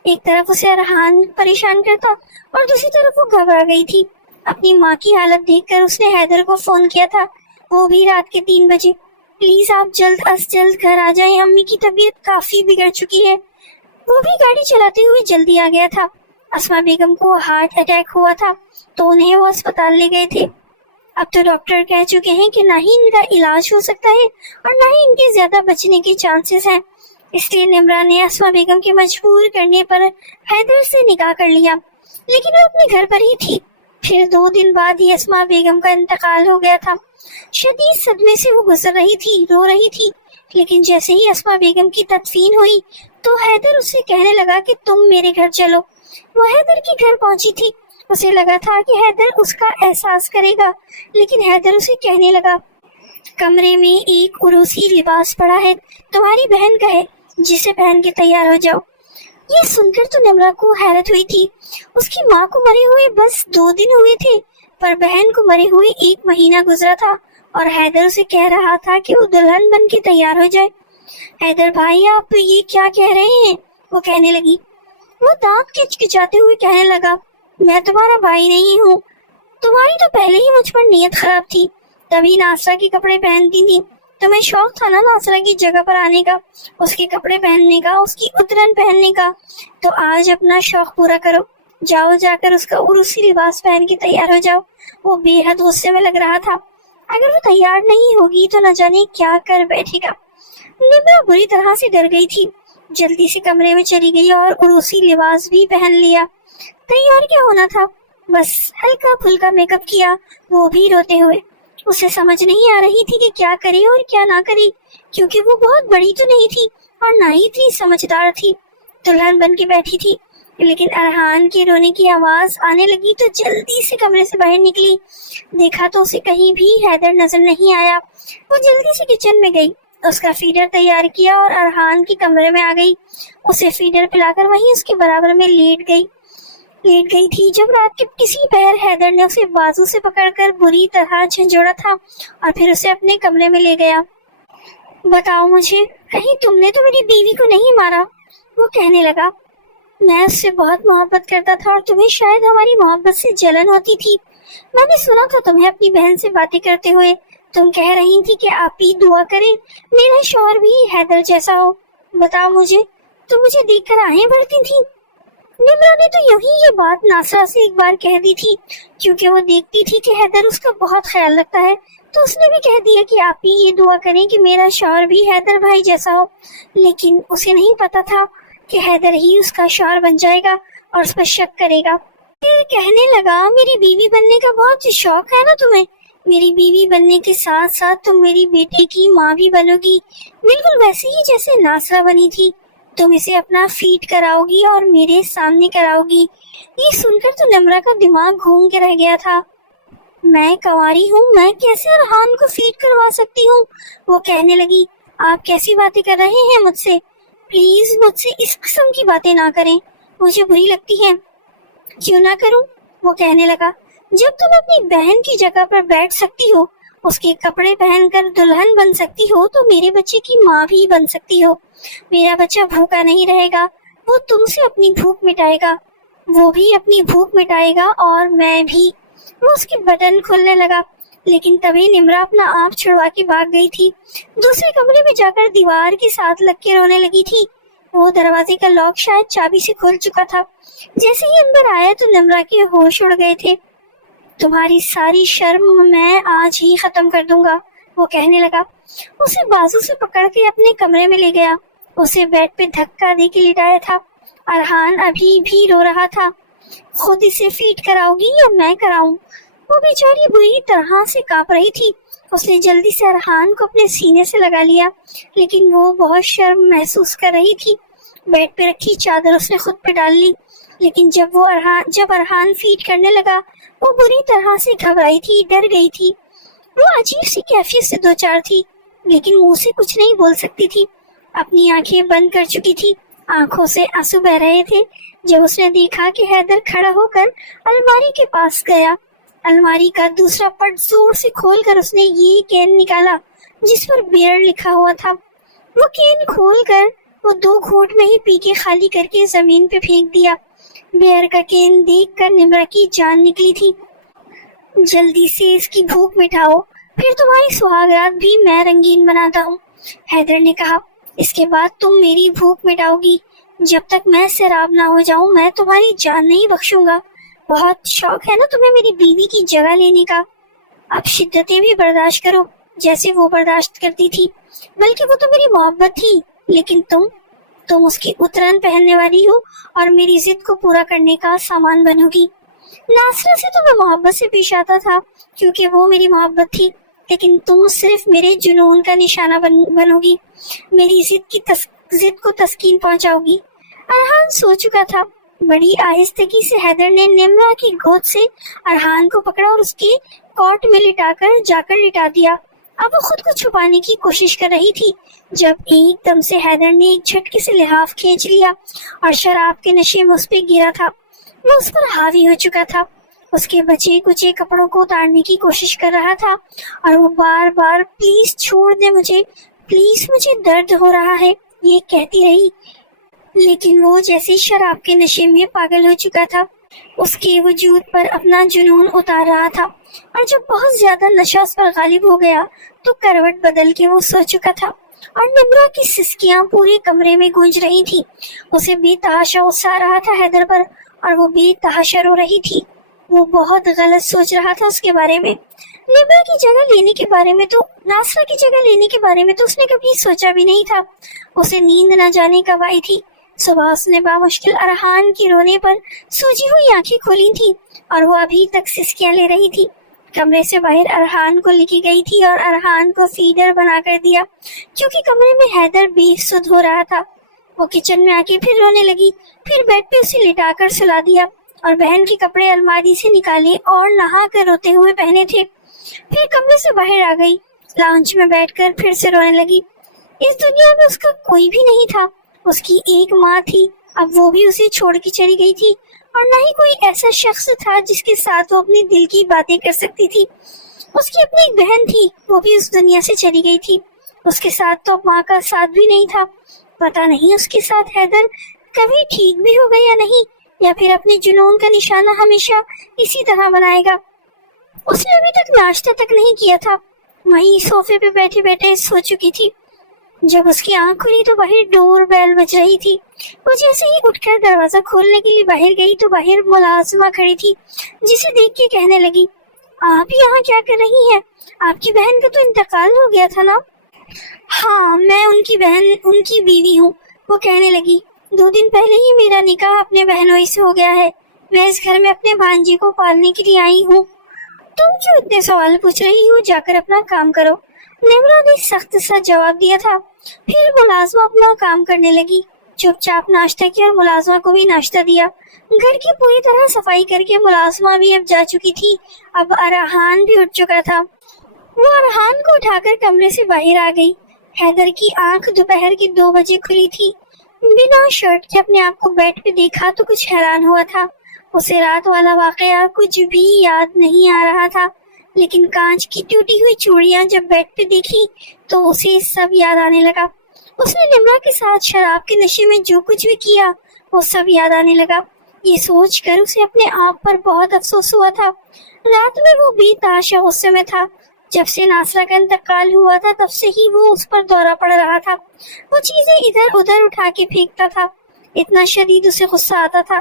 एक तरफ उसे अरहान परेशान करता और दूसरी तरफ वो घबरा गई थी। अपनी माँ की हालत देखकर उसने हैदर को फोन किया था, वो भी रात के 3 बजे। प्लीज आप जल्द अज जल्द घर आ जाएं, अम्मी की तबीयत काफी बिगड़ चुकी है। वो भी गाड़ी चलाते हुए जल्दी आ गया था। अस्मा बेगम को हार्ट अटैक हुआ था तो उन्हें वो अस्पताल ले गए थे। अब तो डॉक्टर कह चुके हैं कि ना ही इनका इलाज हो सकता है और ना ही इनके ज्यादा बचने के चांसेस हैं। इसलिए निम्रा ने अस्मा बेगम के मजबूर करने पर हैदर से निकाह कर लिया। लेकिन वो अपने घर पर ही थी। फिर 2 दिन बाद ही अस्मा बेगम का इंतकाल हो गया था। शदीद सदमे से वो गुजर रही थी, रो रही थी। लेकिन जैसे ही अस्मा बेगम की तदफीन हुई तो हैदर उससे कहने लगा कि तुम मेरे घर चलो। वो हैदर के घर पहुंची थी। उसे लगा था कि हैदर उसका एहसास करेगा, लेकिन हैदर उसे कहने लगा, कमरे में एक उरूसी लिबास पड़ा है, तुम्हारी बहन का है, जिसे पहन के तैयार हो जाओ। ये सुनकर तो निम्रा को हैरत हुई थी। उसकी माँ को मरे हुए बस 2 दिन हुए थे, पर बहन को मरे हुए 1 महीना गुजरा था और हैदर उसे कह रहा था कि वो दुल्हन बन के तैयार हो जाए। हैदर भाई, आप ये क्या कह रहे हैं? वो कहने लगी। वो दांत किचकिचाते हुए कहने लगा, मैं तुम्हारा भाई नहीं हूँ। तुम्हारी तो पहले ही मुझ पर नीयत खराब थी, तभी नासरा के कपड़े पहनती थी। तुम्हें शौक था ना नासरा की जगह पर आने का, उसके कपड़े पहनने का, उसकी उतरन पहनने का। तो आज अपना शौक पूरा करो, जाओ जाकर उसका उर्सी लिबास पहन के तैयार हो जाओ। वो बेहद गुस्से में लग रहा था। अगर वो तैयार नहीं होगी तो न जाने क्या कर बैठेगा। निम्रा बुरी तरह से डर गई थी। जल्दी से कमरे में चली गई और उर्सी लिबास भी पहन लिया। तैयार क्या होना था, बस हल्का फुल्का मेकअप किया, वो भी रोते हुए। उसे समझ नहीं आ रही थी कि क्या करे और क्या ना करे, क्योंकि वो बहुत बड़ी तो नहीं थी और ना ही इतनी समझदार थी। दुल्हन बन के बैठी थी। लेकिन अरहान के रोने की आवाज आने लगी तो जल्दी से कमरे से बाहर निकली। देखा तो उसे कहीं भी हैदर नजर नहीं आया। वो जल्दी से किचन में गई, उसका फीडर तैयार किया और अरहान के कमरे में आ गई। उसे फीडर पिलाकर वहीं उसके बराबर में लेट गई थी। जब रात के किसी पहर हैदर ने उसे बाजू से पकड़कर बुरी तरह झंझोड़ा था और फिर उसे अपने कमरे में ले गया। बताओ मुझे, कहीं तुमने तो मेरी बीवी को नहीं मारा? वो कहने लगा। मैं उससे बहुत मोहब्बत करता था और तुम्हें शायद हमारी मोहब्बत से जलन होती थी। मैंने सुना था तुम्हें अपनी बहन से बातें करते हुए। तुम कह रही थी कि आप ही दुआ करें मेरा शौहर भी हैदर जैसा हो। बताओ मुझे, तुम मुझे देखकर आहें भरती थी? निम्रा ने तो यूं ही ये बात नासरा से एक बार कह दी थी, क्योंकि वो देखती थी कि हैदर उसका बहुत ख्याल रखता है, तो उसने भी कह दिया कि आप ही ये दुआ करें कि मेरा शौहर भी हैदर भाई जैसा हो। लेकिन उसे नहीं पता था कि हैदर ही उसका शौहर बन जाएगा और उस पर शक करेगा। फिर कहने लगा, मेरी बीवी बनने का बहुत शौक है ना तुम्हें? मेरी बीवी बनने के साथ साथ तुम मेरी बेटे की माँ भी बनोगी, बिल्कुल वैसे ही जैसे नासरा बनी थी। तुम इसे अपना फीड कराओगी और मेरे सामने कराओगी। ये सुनकर तो निम्रा का दिमाग घूम के रह गया था। मैं कंवारी हूँ, मैं कैसे अरहान को फीड करवा सकती हूँ? वो कहने लगी, आप कैसी बातें कर रहे हैं मुझसे? प्लीज मुझसे इस किस्म की बातें ना करें, मुझे बुरी लगती है। क्यों ना करूं? वो कहने लगा, जब तुम अपनी बहन की जगह पर बैठ सकती हो, उसके कपड़े पहनकर दुल्हन बन सकती हो, तो मेरे बच्चे की माँ भी बन सकती हो। मेरा बच्चा भूखा नहीं रहेगा, वो तुमसे अपनी भूख मिटाएगा, वो भी अपनी भूख मिटाएगा और मैं भी। वो उसके बटन खोलने लगा, लेकिन तभी निम्रा अपना आप छुड़वा के भाग गई थी। दूसरे कमरे में जाकर दीवार के साथ लग के रोने लगी थी। वो दरवाजे का लॉक शायद चाबी से खुल चुका था। जैसे ही अंदर आया तो निम्रा के होश उड़ गए थे। तुम्हारी सारी शर्म मैं आज ही खत्म कर दूंगा, वो कहने लगा। उसे बाजू से पकड़ के अपने कमरे में ले गया। उसे बेड पे धक्का दे के लिटाया था। अरहान अभी भी रो रहा था। खुद इसे फीड कराओगी या मैं कराऊं? वो बेचारी बुरी तरह से कांप रही थी। उसने जल्दी से अरहान को अपने सीने से लगा लिया, लेकिन वो बहुत शर्म महसूस कर रही थी। बेड पे रखी चादर उसने खुद पे डाल ली, लेकिन जब अरहान फीड करने लगा, वो बुरी तरह से घबराई थी, डर गई थी। वो अजीब सी कैफियत से 2-4 थी, लेकिन मुंह से कुछ नहीं बोल सकती थी। अपनी आंखें बंद कर चुकी थी, आंखों से आंसू बह रहे थे। जब उसने देखा कि हैदर खड़ा होकर अलमारी के पास गया, अलमारी का दूसरा पट जोर से खोलकर उसने ये कैन निकाला जिस पर बियर लिखा हुआ था। वो कैन खोलकर वो 2 घूंट में ही पी के खाली करके जमीन पे फेंक दिया। बियर का कैन देखकर निम्रा की जान निकली थी। जल्दी से इसकी भूख मिटाओ, फिर तुम्हारी सुहागरात भी मैं रंगीन बनाता हूँ, हैदर ने कहा। इसके बाद तुम मेरी भूख मिटाओगी। जब तक मैं सैराब ना हो जाऊं, मैं तुम्हारी जान नहीं बख्शूंगा। बहुत शौक है ना तुम्हें मेरी बीवी की जगह लेने का। अब शिद्दतें भी बर्दाश्त करो, जैसे वो बर्दाश्त करती थी। बल्कि वो तो मेरी मोहब्बत थी, लेकिन तुम तुम उसकी उतरन पहनने वाली हो और मेरी जिद को पूरा करने का सामान बनोगी। नासरा से तो मैं मोहब्बत से पेश आता था क्योंकि वो मेरी मोहब्बत थी, लेकिन तुम सिर्फ मेरे जुनून का निशाना बनोगी, मेरी जिद को तस्कीन पहुंचाओगी। अरहान सो चुका था। बड़ी आहिस्तगी से हैदर ने निम्रा की गोद से अरहान को पकड़ा और उसके कॉट में जाकर लिटा दिया। अब वो खुद को छुपाने की कोशिश कर रही थी जब एकदम से हैदर ने एक झटके से लिहाफ खींच लिया और शराब के नशे में उस पर गिरा था। वो उस पर हावी हो चुका था, उसके बचे कुचे कपड़ों को उतारने की कोशिश कर रहा था और वो बार बार प्लीज छोड़ दे मुझे, प्लीज मुझे दर्द हो रहा है, ये कहती रही। लेकिन वो जैसे शराब के नशे में पागल हो चुका था, उसके वजूद पर अपना जुनून उतार रहा था और जब बहुत ज्यादा नशा उस पर गालिब हो गया तो करवट बदल के वो सो चुका था और निम्रा की सिसकियां पूरे कमरे में गूंज रही थी। उसे बेतहाशा गुस्सा आ रहा था हैदर पर और वो बेतहाशा रो रही थी। वो बहुत गलत सोच रहा था उसके बारे में। निम्रा की जगह लेने के बारे में तो नासरा की जगह लेने के बारे में तो उसने कभी सोचा भी नहीं था। उसे नींद न जाने कब आई थी। सुबह उसने बामुश्किल अरहान की रोने पर सूजी हुई आंखें खोली थी और वो अभी तक सिसकियां ले रही थी। कमरे से बाहर अरहान को लेके गई थी और अरहान को फीडर बना कर दिया क्योंकि कमरे में हैदर बेसुध हो रहा था। वो किचन में आके फिर रोने लगी, फिर बेड पे उसे लिटाकर सुला दिया और बहन के कपड़े अलमारी से निकाले और नहा कर रोते हुए पहने थे। फिर कमरे से बाहर आ गई, लाउंज में बैठकर फिर से रोने लगी। इस दुनिया में उसका कोई भी नहीं था। उसकी एक माँ थी, अब वो भी उसे छोड़ के चली गई थी और न ही कोई ऐसा शख्स था जिसके साथ वो अपने दिल की बातें कर सकती थी। उसकी अपनी एक बहन थी, वो भी उस दुनिया से चली गई थी। उसके साथ तो माँ का साथ भी नहीं था। पता नहीं उसके साथ हैदर कभी ठीक भी होगा या नहीं, या फिर अपने जुनून का निशाना हमेशा इसी तरह बनाएगा। उसने अभी तक नाश्ता तक नहीं किया था, वहीं सोफे पे बैठे बैठे सो चुकी थी। जब उसकी आंख खुली तो बाहर डोर बेल बज रही थी। वो जैसे ही उठकर दरवाजा खोलने के लिए बाहर गई तो बाहर मुलाजिमा खड़ी थी, जिसे देख के कहने लगी, आप यहाँ क्या कर रही हैं? आपकी बहन का तो इंतकाल हो गया था ना? हाँ, मैं उनकी बीवी हूँ। वो कहने लगी, 2 दिन पहले ही मेरा निकाह अपने बहनोई से हो गया है। मैं इस घर में अपने भांजी को पालने के लिए आई हूँ। तुम क्यों इतने सवाल पूछ रही हो? जाकर अपना काम करो। निम्रा ने सख्त सा जवाब दिया था। फिर मुलाजमा अपना काम करने लगी, चुपचाप नाश्ता किया और मुलाजमा को भी नाश्ता दिया। घर की पूरी तरह सफाई करके मुलाजमा भी अब जा चुकी थी। अब अरहान भी उठ चुका था। वो अरहान को उठाकर कमरे से बाहर आ गई। हैदर की आंख दोपहर के 2 बजे खुली थी। बिना शर्ट के अपने आप को बेड पे देखा तो कुछ हैरान हुआ था। उसे रात वाला वाकया कुछ भी याद नहीं आ रहा था, लेकिन कांच की टूटी हुई चूड़ियां जब बेड पे देखी तो उसे सब याद आने लगा। उसने निम्रा के साथ शराब के नशे में जो कुछ भी किया वो सब याद आने लगा। ये सोचकर उसे अपने आप पर बहुत अफसोस हुआ था। रात में वो बेतहाशा गुस्से में था। जब से नासरा का इंतकाल हुआ था तब से ही वो उस पर दौरा पड़ रहा था। वो चीजें इधर उधर उठा के फेंकता था। इतना शदीद उसे गुस्सा आता था,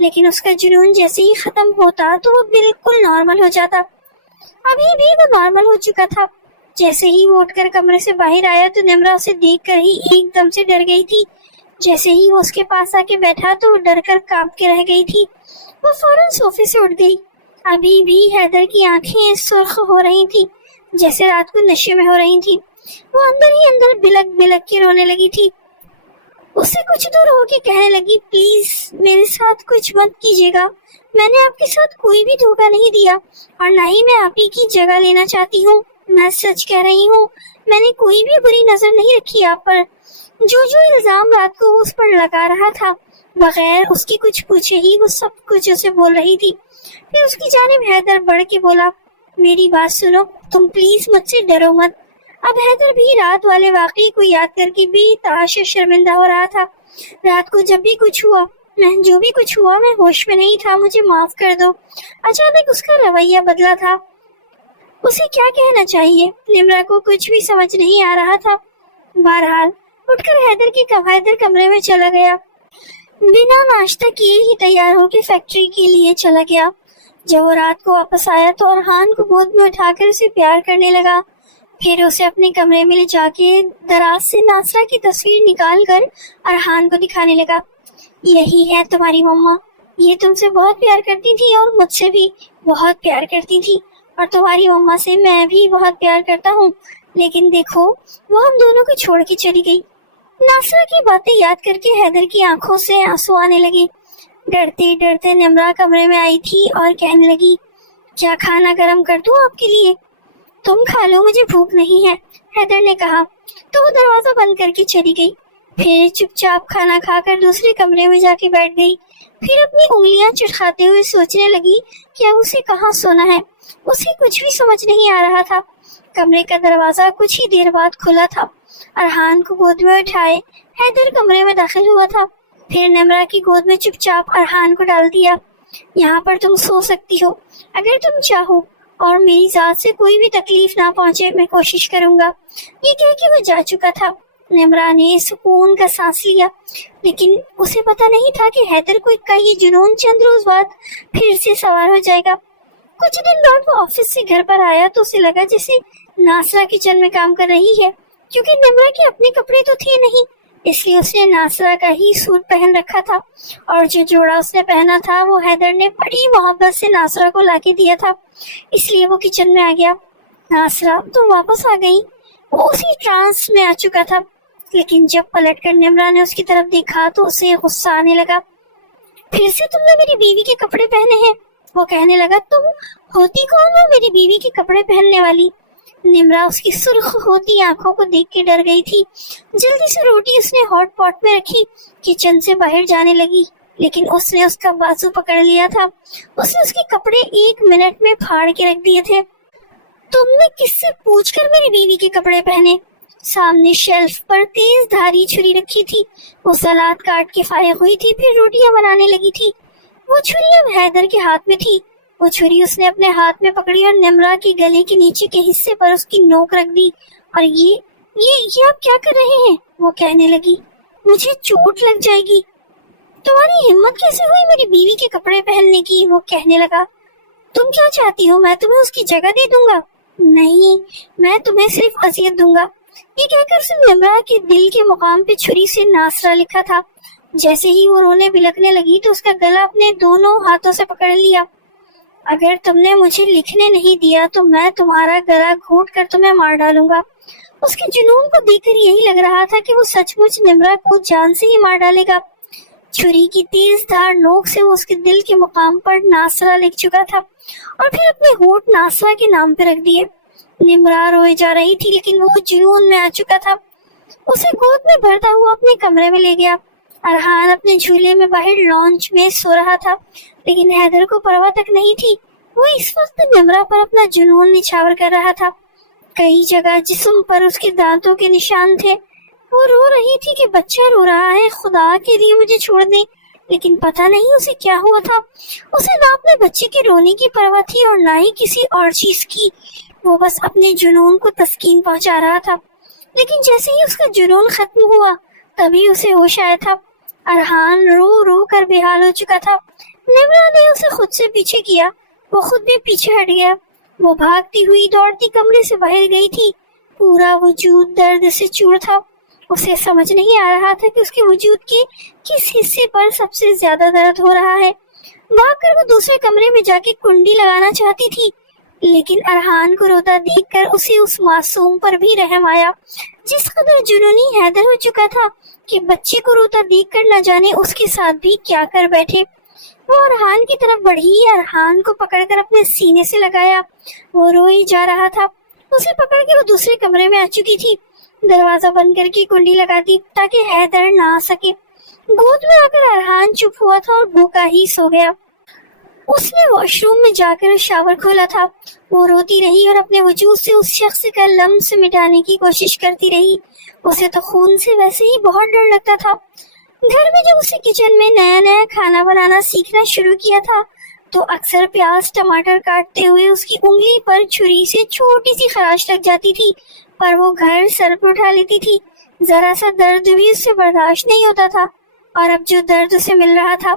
लेकिन उसका जुनून जैसे ही खत्म होता तो वो बिल्कुल नॉर्मल हो जाता। अभी भी वो नॉर्मल हो चुका था। जैसे ही वो उठकर कमरे से बाहर आया तो निम्रा उसे देखकर ही एकदम से डर गई थी। जैसे ही वो उसके पास आके बैठा तो वो डर कर कांप के रह गई थी। वो फौरन सोफे से उठ गई। अभी भी हैदर की आंखें सुर्ख हो रही थी, जैसे रात को नशे में हो रही थी। वो अंदर ही अंदर बिलक बिलक के रोने लगी थी। उससे कुछ दूर होके कहने लगी, प्लीज मेरे साथ कुछ मत कीजिएगा। मैंने आपके साथ कोई भी धोखा नहीं दिया और ना ही मैं आप ही की जगह लेना चाहती हूँ। मैं सच कह रही हूँ, मैंने कोई भी बुरी नजर नहीं रखी आप पर। जो इल्जाम रात को उस पर लगा रहा था, बगैर उसके कुछ पूछे ही वो सब कुछ उसे बोल रही थी। फिर उसकी जानिब हैदर बढ़ के बोला, मेरी बात सुनो, तुम प्लीज मुझसे डरो मत। अब हैदर भी रात वाले वाकये को याद करके बेतहाशा शर्मिंदा हो रहा था। रात को जब भी कुछ हुआ, जो भी कुछ हुआ, मैं होश में नहीं था, मुझे माफ कर दो। अचानक उसका रवैया बदला था। उसे क्या कहना चाहिए? निम्रा को कुछ भी समझ नहीं आ रहा था। बहरहाल उठकर हैदर कमरे में चला गया। बिना नाश्ता किए ही तैयार होकर फैक्ट्री के लिए चला गया। जब वो रात को वापस आया तो अरहान को गोद में उठाकर उसे प्यार करने लगा। پھر اسے اپنے کمرے میں لے جا کے دراز سے ناصرہ کی تصویر نکال کر ارحان کو دکھانے لگا. یہی ہے تمہاری مما، یہ تم سے بہت پیار کرتی تھی اور مجھ سے بھی بہت پیار کرتی تھی، اور تمہاری مما سے میں بھی بہت پیار کرتا ہوں، لیکن دیکھو وہ ہم دونوں کو چھوڑ کے چلی گئی. ناصرہ کی باتیں یاد کر کے حیدر کی آنکھوں سے آنسو آنے لگے. ڈرتے ڈرتے نمرہ کمرے میں آئی تھی اور کہنے لگی، کیا کھانا گرم کر دوں آپ کے لیے؟ تم کھا لو، مجھے بھوک نہیں ہے، حیدر نے کہا. تو وہ دروازہ بند کر کے چلی گئی. پھر چپ چاپ کھانا کھا کر دوسرے کمرے میں جا کے بیٹھ گئی. پھر اپنی انگلیاں چٹکھاتے ہوئے سوچنے لگی کہ اب اسے کہاں سونا ہے. اسے کچھ بھی سمجھ نہیں آ رہا تھا. کمرے کا دروازہ کچھ ہی دیر بعد کھلا تھا. ارحان کو گود میں اٹھائے حیدر کمرے میں داخل ہوا تھا. پھر نمرہ کی گود میں چپ چاپ ارحان کو ڈال دیا. یہاں پر تم سو سکتی ہو اگر تم چاہو، اور میری ذات سے کوئی بھی تکلیف نہ پہنچے، میں کوشش کروں گا. یہ کہہ کے وہ جا چکا تھا. نمرہ نے سکون کا سانس لیا، لیکن اسے پتہ نہیں تھا کہ حیدر کو کا یہ جنون چند روز بعد پھر سے سوار ہو جائے گا. کچھ دن بعد وہ آفس سے گھر پر آیا تو اسے لگا جیسے ناصرہ کچن میں کام کر رہی ہے، کیونکہ نمرہ کے اپنے کپڑے تو تھے نہیں، اس لیے اس نے ناصرہ کا ہی سوٹ پہن رکھا تھا، اور جو جوڑا اس نے پہنا تھا وہ حیدر نے بڑی محبت سے ناصرہ کو لا کے دیا تھا. اس لیے وہ کچن میں آ گیا. ناصرہ تم واپس آ گئی. وہ اسی ٹرانس میں آ چکا تھا، لیکن جب پلٹ کر نمرہ نے اس کی طرف دیکھا تو اسے غصہ آنے لگا. پھر سے تم نے میری بیوی کے کپڑے پہنے ہیں. وہ کہنے لگا، تم ہوتی کون ہو میری بیوی کے کپڑے پہننے والی؟ نمرہ اس کی سرخ ہوتی آنکھوں کو دیکھ کے ڈر گئی تھی. جلدی سے روٹی اس نے ہاٹ پاٹ میں رکھی، کچن سے باہر جانے لگی، لیکن اس نے اس کا بازو پکڑ لیا تھا. اس نے اس کے کپڑے 1 منٹ میں پھاڑ کے رکھ دیے تھے. تم نے کس سے پوچھ کر میری بیوی کے کپڑے پہنے؟ سامنے شیلف پر تیز دھاری چھری رکھی تھی. وہ سلاد کاٹ کے فارغ ہوئی تھی، پھر روٹیاں بنانے لگی تھی. وہ چھری اب حیدر کے ہاتھ میں تھی. وہ چھری اس نے اپنے ہاتھ میں پکڑی اور نمرہ کے گلے کے نیچے کے حصے پر اس کی نوک رکھ دی. اور یہ آپ کیا کر رہے ہیں؟ وہ کہنے لگی، مجھے چوٹ لگ جائے گی. تمہاری ہمت کیسے ہوئی میری بیوی کے کپڑے پہننے کی؟ وہ کہنے لگا. تم کیا چاہتی ہو، میں تمہیں اس کی جگہ دے دوں گا؟ نہیں، میں تمہیں صرف اذیت دوں گا. یہ کہہ کر اس نے نمرہ کے دل کے مقام پہ چھری سے ناصرہ لکھا تھا. جیسے ہی وہ رونے بلکنے لگی تو اس کا گلا اپنے دونوں ہاتھوں سے پکڑ لیا. اگر تم نے مجھے لکھنے نہیں دیا تو میں تمہارا گلا گھونٹ کر تمہیں مار ڈالوں گا. اس کے جنون کو دیکھ کر یہی لگ رہا تھا کہ وہ سچ مچ نمرہ کو جان سے ہی مار ڈالے گا. چھری کی تیز دھار نوک سے وہ اس کے دل کے مقام پر ناصرہ لکھ چکا تھا، اور پھر اپنے ہونٹ ناصرہ کے نام پہ رکھ دیے. نمرہ روئے جا رہی تھی، لیکن وہ جنون میں آ چکا تھا. اسے گود میں بھرتا ہوا اپنے کمرے میں لے گیا. ارحان اپنے جھولے میں باہر لانچ میں سو رہا تھا، لیکن حیدر کو پرواہ تک نہیں تھی. وہ اس وقت نمرہ پر اپنا جنون نچھاور کر رہا تھا. کئی جگہ جسم پر اس کے دانتوں کے نشان تھے. وہ رو رہی تھی کہ بچہ رو رہا ہے، خدا کے لیے مجھے چھوڑ دیں. لیکن پتہ نہیں اسے کیا ہوا تھا. اسے نہ اپنے بچے کے رونے کی پرواہ تھی اور نہ ہی کسی اور چیز کی. وہ بس اپنے جنون کو تسکین پہنچا رہا تھا. لیکن جیسے ہی اس کا جنون ختم ہوا تبھی اسے ہوش آیا تھا. ارحان رو رو کر بے حال ہو چکا تھا. نمرہ نے اسے خود سے پیچھے کیا. وہ خود بھی پیچھے ہٹ گیا. وہ بھاگتی ہوئی دوڑتی کمرے سے باہر گئی تھی. پورا وجود درد سے چور تھا. اسے سمجھ نہیں آ رہا تھا کہ اس کے وجود کے کس حصے پر سب سے زیادہ درد ہو رہا ہے. بھاگ کر وہ دوسرے کمرے میں جا کے کنڈی لگانا چاہتی تھی، لیکن ارحان کو روتا دیکھ کر اسے اس معصوم پر بھی رحم آیا جس قدر جنونی حیدر ہو چکا تھا کہ بچے کو روتا دیکھ کر نہ جانے اس کے ساتھ بھی کیا کر بیٹھے. وہ ارحان کی طرف بڑھی، ارحان کو پکڑ کر اپنے سینے سے لگایا. وہ روئی جا رہا تھا. اسے پکڑ کے وہ دوسرے کمرے میں آ چکی تھی. دروازہ بند کر کے کنڈی لگا دی تاکہ حیدر نہ آ سکے. گود میں آ کر ارحان چپ ہوا تھا اور بھوکا ہی سو گیا. اس نے واش روم میں جا کر شاور کھولا تھا. وہ روتی رہی اور اپنے وجود سے اس شخص کا لمس مٹانے کی کوشش کرتی رہی. اسے تو خون سے ویسے ہی بہت ڈر لگتا تھا. گھر میں جب اسے کچن میں نیا نیا کھانا بنانا سیکھنا شروع کیا تھا تو اکثر پیاز ٹماٹر کاٹتے ہوئے اس کی انگلی پر چھری سے چھوٹی سی خراش لگ جاتی تھی، پر وہ گھر سر پہ اٹھا لیتی تھی. ذرا سا درد بھی اس سے برداشت نہیں ہوتا تھا، اور اب جو درد اسے مل رہا تھا.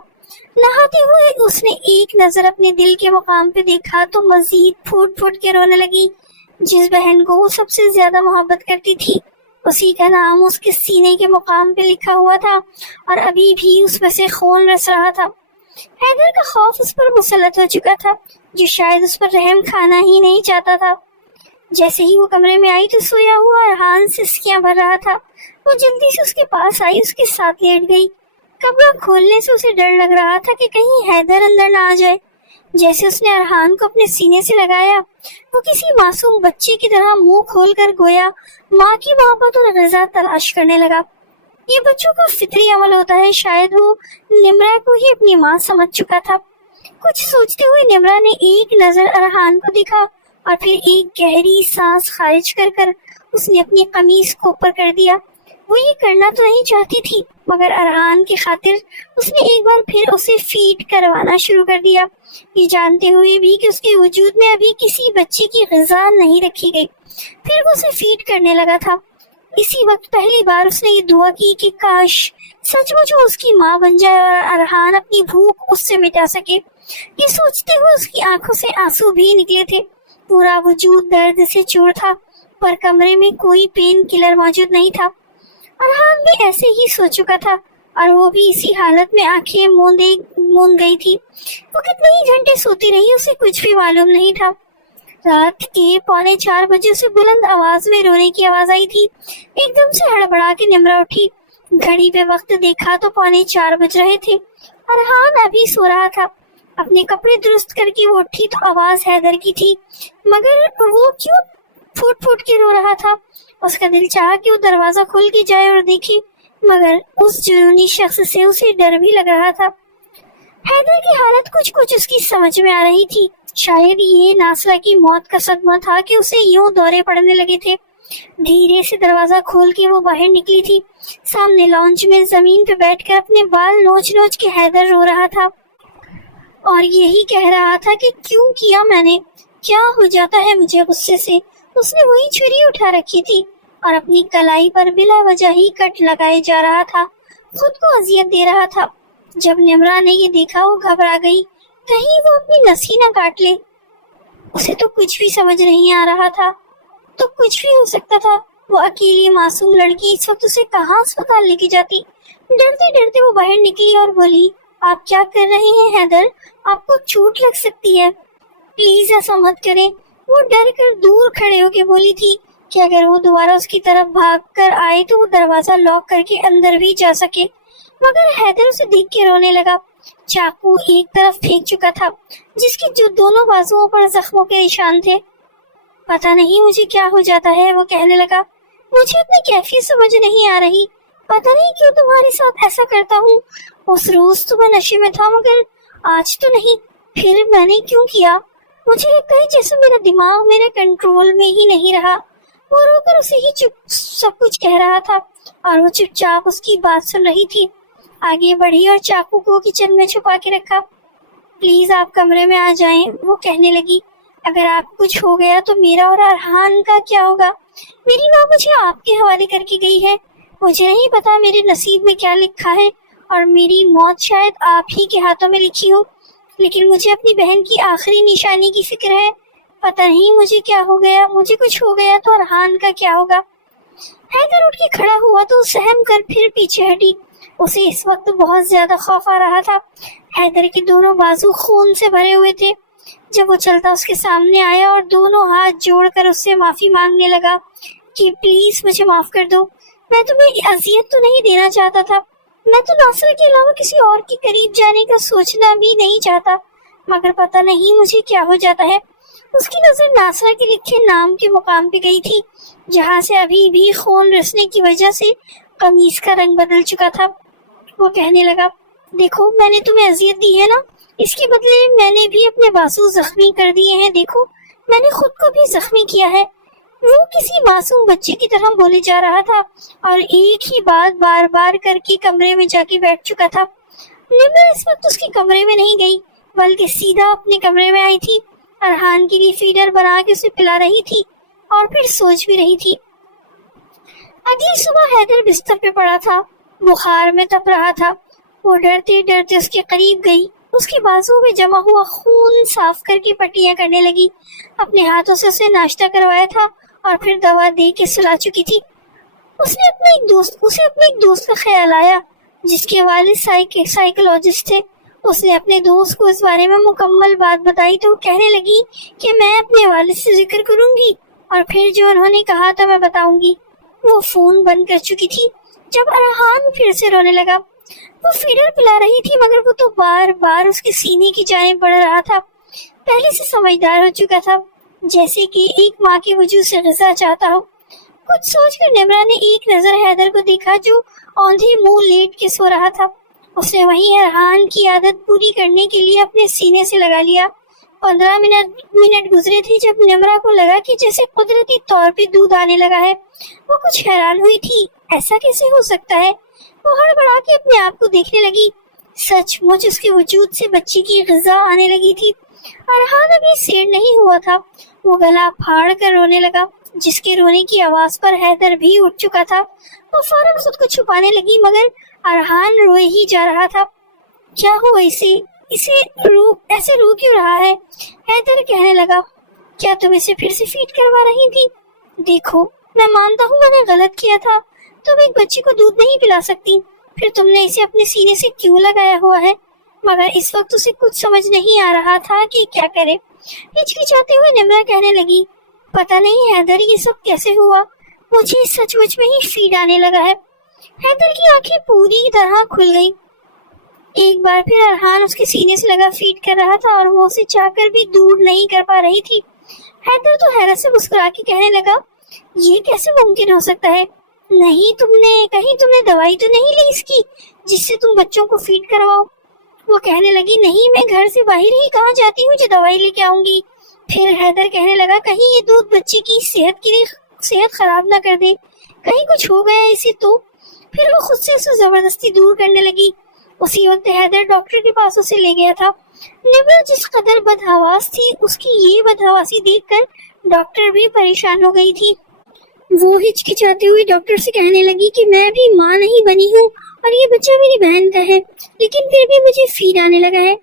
نہاتے ہوئے اس نے ایک نظر اپنے دل کے مقام پہ دیکھا تو مزید پھوٹ پھوٹ کے رونے لگی. जिस बहन को वो सबसे ज्यादा मोहब्बत करती थी, उसी का नाम उसके सीने के मुकाम पे लिखा हुआ था और अभी भी उसमें से खून रस रहा था। हैदर का खौफ उस पर मुसल्लत हो चुका था, जो शायद उस पर रहम खाना ही नहीं चाहता था। जैसे ही वो कमरे में आई तो सोया हुआ अरहान सिसकियां भर रहा था। वो जल्दी से उसके पास आई, उसके साथ लेट गई। कमरा खोलने से उसे डर लग रहा था कि कहीं हैदर अंदर ना आ जाए। जैसे उसने अरहान को अपने सीने से लगाया, वो किसी मासूम बच्चे की तरह मुंह खोलकर गोया माँ की मोहब्बत और रज़ा तलाश करने लगा। ये बच्चों का फितरी अमल होता है। शायद वो निम्रा को ही अपनी माँ समझ चुका था। कुछ सोचते हुए निम्रा ने एक नजर अरहान को देखा और फिर एक गहरी सांस खारिज कर कर उसने अपनी कमीज को ऊपर कर दिया। वो ये करना तो नहीं चाहती थी, मगर अरहान की खातिर उसने एक बार फिर उसे फीड करवाना शुरू कर दिया, ये जानते हुए भी कि उसके वजूद में अभी किसी बच्चे की ग़िज़ा नहीं रखी गई। फिर वो उसे फीड करने लगा था। इसी वक्त पहली बार उसने ये दुआ की कि काश सचमुच वो उसकी माँ बन जाए और अरहान अपनी भूख उससे मिटा सके। ये सोचते हुए उसकी आंखों से आंसू भी निकले थे। पूरा वजूद दर्द से चूर था, पर कमरे में कोई पेन किलर मौजूद नहीं था। अरहान भी ऐसे ही सो चुका था और वो भी इसी हालत में आंखें मूंद गई थी। वो कितने ही घंटे सोती रही, उसे कुछ भी मालूम नहीं था। रात के 3:45 बजे उसे बुलंद आवाज में रोने की आवाज आई थी। एकदम से हड़बड़ा के निम्रा उठी। घड़ी पे वक्त देखा तो 3:45 बज रहे थे। अरहान अभी सो रहा था। अपने कपड़े दुरुस्त करके वो उठी तो आवाज हैदर की थी, मगर वो क्यों फूट फूट के रो रहा था। उसका दिल चाहा कि वो दरवाजा खोल के जाए और देखे, मगर उस जुनूनी शख्स से उसे डर भी लग रहा था। हैदर की हालत कुछ कुछ उसकी समझ में आ रही थी। शायद ये नासरा की मौत का सदमा था कि उसे यूं दौरे पड़ने लगे थे। धीरे से दरवाजा खोल के वो बाहर निकली थी। सामने लॉन्च में जमीन पे बैठकर अपने बाल नोच नोच के हैदर रो रहा था और यही कह रहा था कि क्यों किया मैंने, क्या हो जाता है मुझे गुस्से से। उसने वही छुरी उठा रखी थी और अपनी कलाई पर बिला वजह ही कट लगाए जा रहा था, खुद को अजियत दे रहा था। जब निम्रा ने ये देखा वो घबरा गई, कहीं वो अपनी नसी न काट ले। उसे तो कुछ भी समझ नहीं आ रहा था, तो कुछ भी हो सकता था। वो अकेली मासूम लड़की इस वक्त उसे कहाँ अस्पताल लेके जाती। डरते डरते वो बाहर निकली और बोली, आप क्या कर रहे हैं हैदर, आपको चोट लग सकती है, प्लीज ऐसा मत करें। वो डर कर दूर खड़े होके बोली थी कि अगर वो दोबारा उसकी तरफ भाग कर आए तो वो दरवाजा लॉक करके अंदर भी जा सके। मगर हैदर उसे देख के रोने लगा। चाकू एक तरफ फेंक चुका था, जिसके जो दोनों बाजुओं पर जख्मों के निशान थे। पता नहीं मुझे क्या हो जाता है, वो कहने लगा। मुझे अपनी कैफियत समझ नहीं आ रही, पता नहीं क्यों तुम्हारे साथ ऐसा करता हूँ। उस रोज तो मैं नशे में था, मगर आज तो नहीं। फिर मैंने क्यों किया? मुझे लगता है जैसे मेरा दिमाग मेरे कंट्रोल में ही नहीं रहा। वो रोकर उसे ही चुप सब कुछ कह रहा था और वो चुपचाप उसकी बात सुन रही थी। आगे बढ़ी और चाकू को किचन में छुपा के रखा। प्लीज आप कमरे में आ जाएं, वो कहने लगी। अगर आपको कुछ हो गया तो मेरा और अरहान का क्या होगा? मेरी माँ मुझे आपके हवाले करके गई है। मुझे नहीं पता मेरे नसीब में क्या लिखा है और मेरी मौत शायद आप ही के हाथों में लिखी हो, लेकिन मुझे अपनी बहन की आखिरी निशानी की फिक्र है। पता नहीं मुझे क्या हो गया, मुझे कुछ हो गया तो अरहान का क्या होगा? हैदर उठ के खड़ा हुआ तो सहम कर फिर पीछे हटी। उसे इस वक्त बहुत ज्यादा खौफ आ रहा था। हैदर के दोनों बाजू खून से भरे हुए थे। जब वो चलता उसके सामने आया और दोनों हाथ जोड़कर उससे माफी मांगने लगा कि प्लीज मुझे माफ कर दो, मैं तुम्हें अजियत तो नहीं देना चाहता था। मैं तो नासर के अलावा किसी और के करीब जाने का सोचना भी नहीं चाहता, मगर पता नहीं मुझे क्या हो जाता है। उसकी नजर नासरा के लिखे नाम के मुकाम पे गई थी, जहाँ से अभी भी खून रिसने की वजह से कमीज का रंग बदल चुका था। वो कहने लगा, देखो मैंने तुम्हें अजियत दी है ना, इसके बदले मैंने भी अपने बाजू जख्मी कर दिए हैं। देखो मैंने खुद को भी जख्मी किया है। वो किसी मासूम बच्चे की तरह बोले जा रहा था और एक ही बात बार बार करके कमरे में जाके बैठ चुका था। निम्रा इस वक्त उसके कमरे में नहीं गई, बल्कि सीधा अपने कमरे में आई थी। अरहान के लिए फीडर बना के उसे पिला रही थी और फिर सोच भी रही थी। अगली सुबह हैदर बिस्तर पे पड़ा था, बुखार में तप रहा था। वो डरते डरते उसके करीब गई اس کے بازو میں جمع ہوا خون صاف کر کے پٹیاں کرنے لگی. اپنے ہاتھوں سے اسے ناشتہ کروایا تھا اور پھر دوا دے کے سلا چکی تھی. اسے اپنے ایک دوست کا خیال آیا جس کے والد سائیکولوجسٹ تھے. اس نے اپنے دوست کو اس بارے میں مکمل بات بتائی تو وہ کہنے لگی کہ میں اپنے والد سے ذکر کروں گی اور پھر جو انہوں نے کہا تو میں بتاؤں گی. وہ فون بند کر چکی تھی جب ارحان پھر سے رونے لگا. وہ فیڈر پلا رہی تھی مگر وہ تو بار بار اس کے سینے کی جانب بڑھ رہا تھا. پہلے سے سمجھدار ہو چکا تھا جیسے کہ ایک ماں کے وجود سے غذا چاہتا ہو. کچھ سوچ کر نمرا نے ایک نظر حیدر کو دیکھا جو اوندھے منہ لیٹ کے سو رہا تھا. اس نے وہی ارحان کی عادت پوری کرنے کے لیے اپنے سینے سے لگا لیا. 15 منٹ گزرے تھے جب نمرا کو لگا کہ جیسے قدرتی طور پہ دودھ آنے لگا ہے. وہ کچھ حیران ہوئی تھی ایسا کیسے ہو سکتا ہے. وہ ہڑبڑا کے اپنے آپ کو دیکھنے لگی. سچ مچ اس کے وجود سے بچے کی غذا آنے لگی تھی. ارحان ابھی سیر نہیں ہوا تھا. وہ گلا پھاڑ کر رونے لگا جس کے رونے کی آواز پر حیدر بھی اٹھ چکا تھا. وہ فوراً خود کو چھپانے لگی مگر ارحان روئے ہی جا رہا تھا. کیا ہوا ایسے رو کیوں رہا ہے؟ حیدر کہنے لگا. کیا تم اسے پھر سے فیڈ کروا رہی تھی؟ دیکھو میں مانتا ہوں میں نے غلط کیا تھا. تم ایک بچے کو دودھ نہیں پلا سکتی. پھر تم نے اسے اپنے سینے سے کیوں لگایا ہوا ہے؟ مگر اس وقت اسے کچھ سمجھ نہیں آ رہا تھا کہ کیا کرے. ہچکچاتے ہوئے نمرا کہنے لگی پتہ نہیں حیدر یہ سب کیسے ہوا. مجھے سچ مچ میں ہی فیڈ آنے لگا ہے. حیدر کی آنکھیں پوری طرح کھل گئیں. ایک بار پھر ارحان اس کے سینے سے لگا فیڈ کر رہا تھا اور وہ اسے چاہ کر بھی دور نہیں کر پا رہی تھی. حیدر تو حیرت سے مسکرا کے کہنے لگا یہ کیسے ممکن ہو سکتا ہے؟ نہیں تم نے دوائی تو نہیں لی اس کی جس سے تم بچوں کو فیڈ کرواؤ؟ وہ کہنے لگی نہیں میں گھر سے باہر ہی کہاں جاتی ہوں جو دوائی لے کے آؤں گی. پھر حیدر کہنے لگا کہیں یہ دودھ بچے کی صحت خراب نہ کر دے. کہیں کچھ ہو گیا اسے تو. پھر وہ خود سے اسے زبردستی دور کرنے لگی. اسی وقت حیدر ڈاکٹر کے پاس اسے لے گیا تھا. نمرا جس قدر بدحواس تھی اس کی یہ بدحواسی دیکھ کر ڈاکٹر بھی پریشان ہو گئی تھی. وہ ہچکچاتے ہوئے ڈاکٹر سے کہنے لگی کہ میں ابھی ماں نہیں بنی ہوں اور یہ بچہ میری بہن کا ہے لیکن پھر بھی مجھے فیڈ آنے لگا ہے.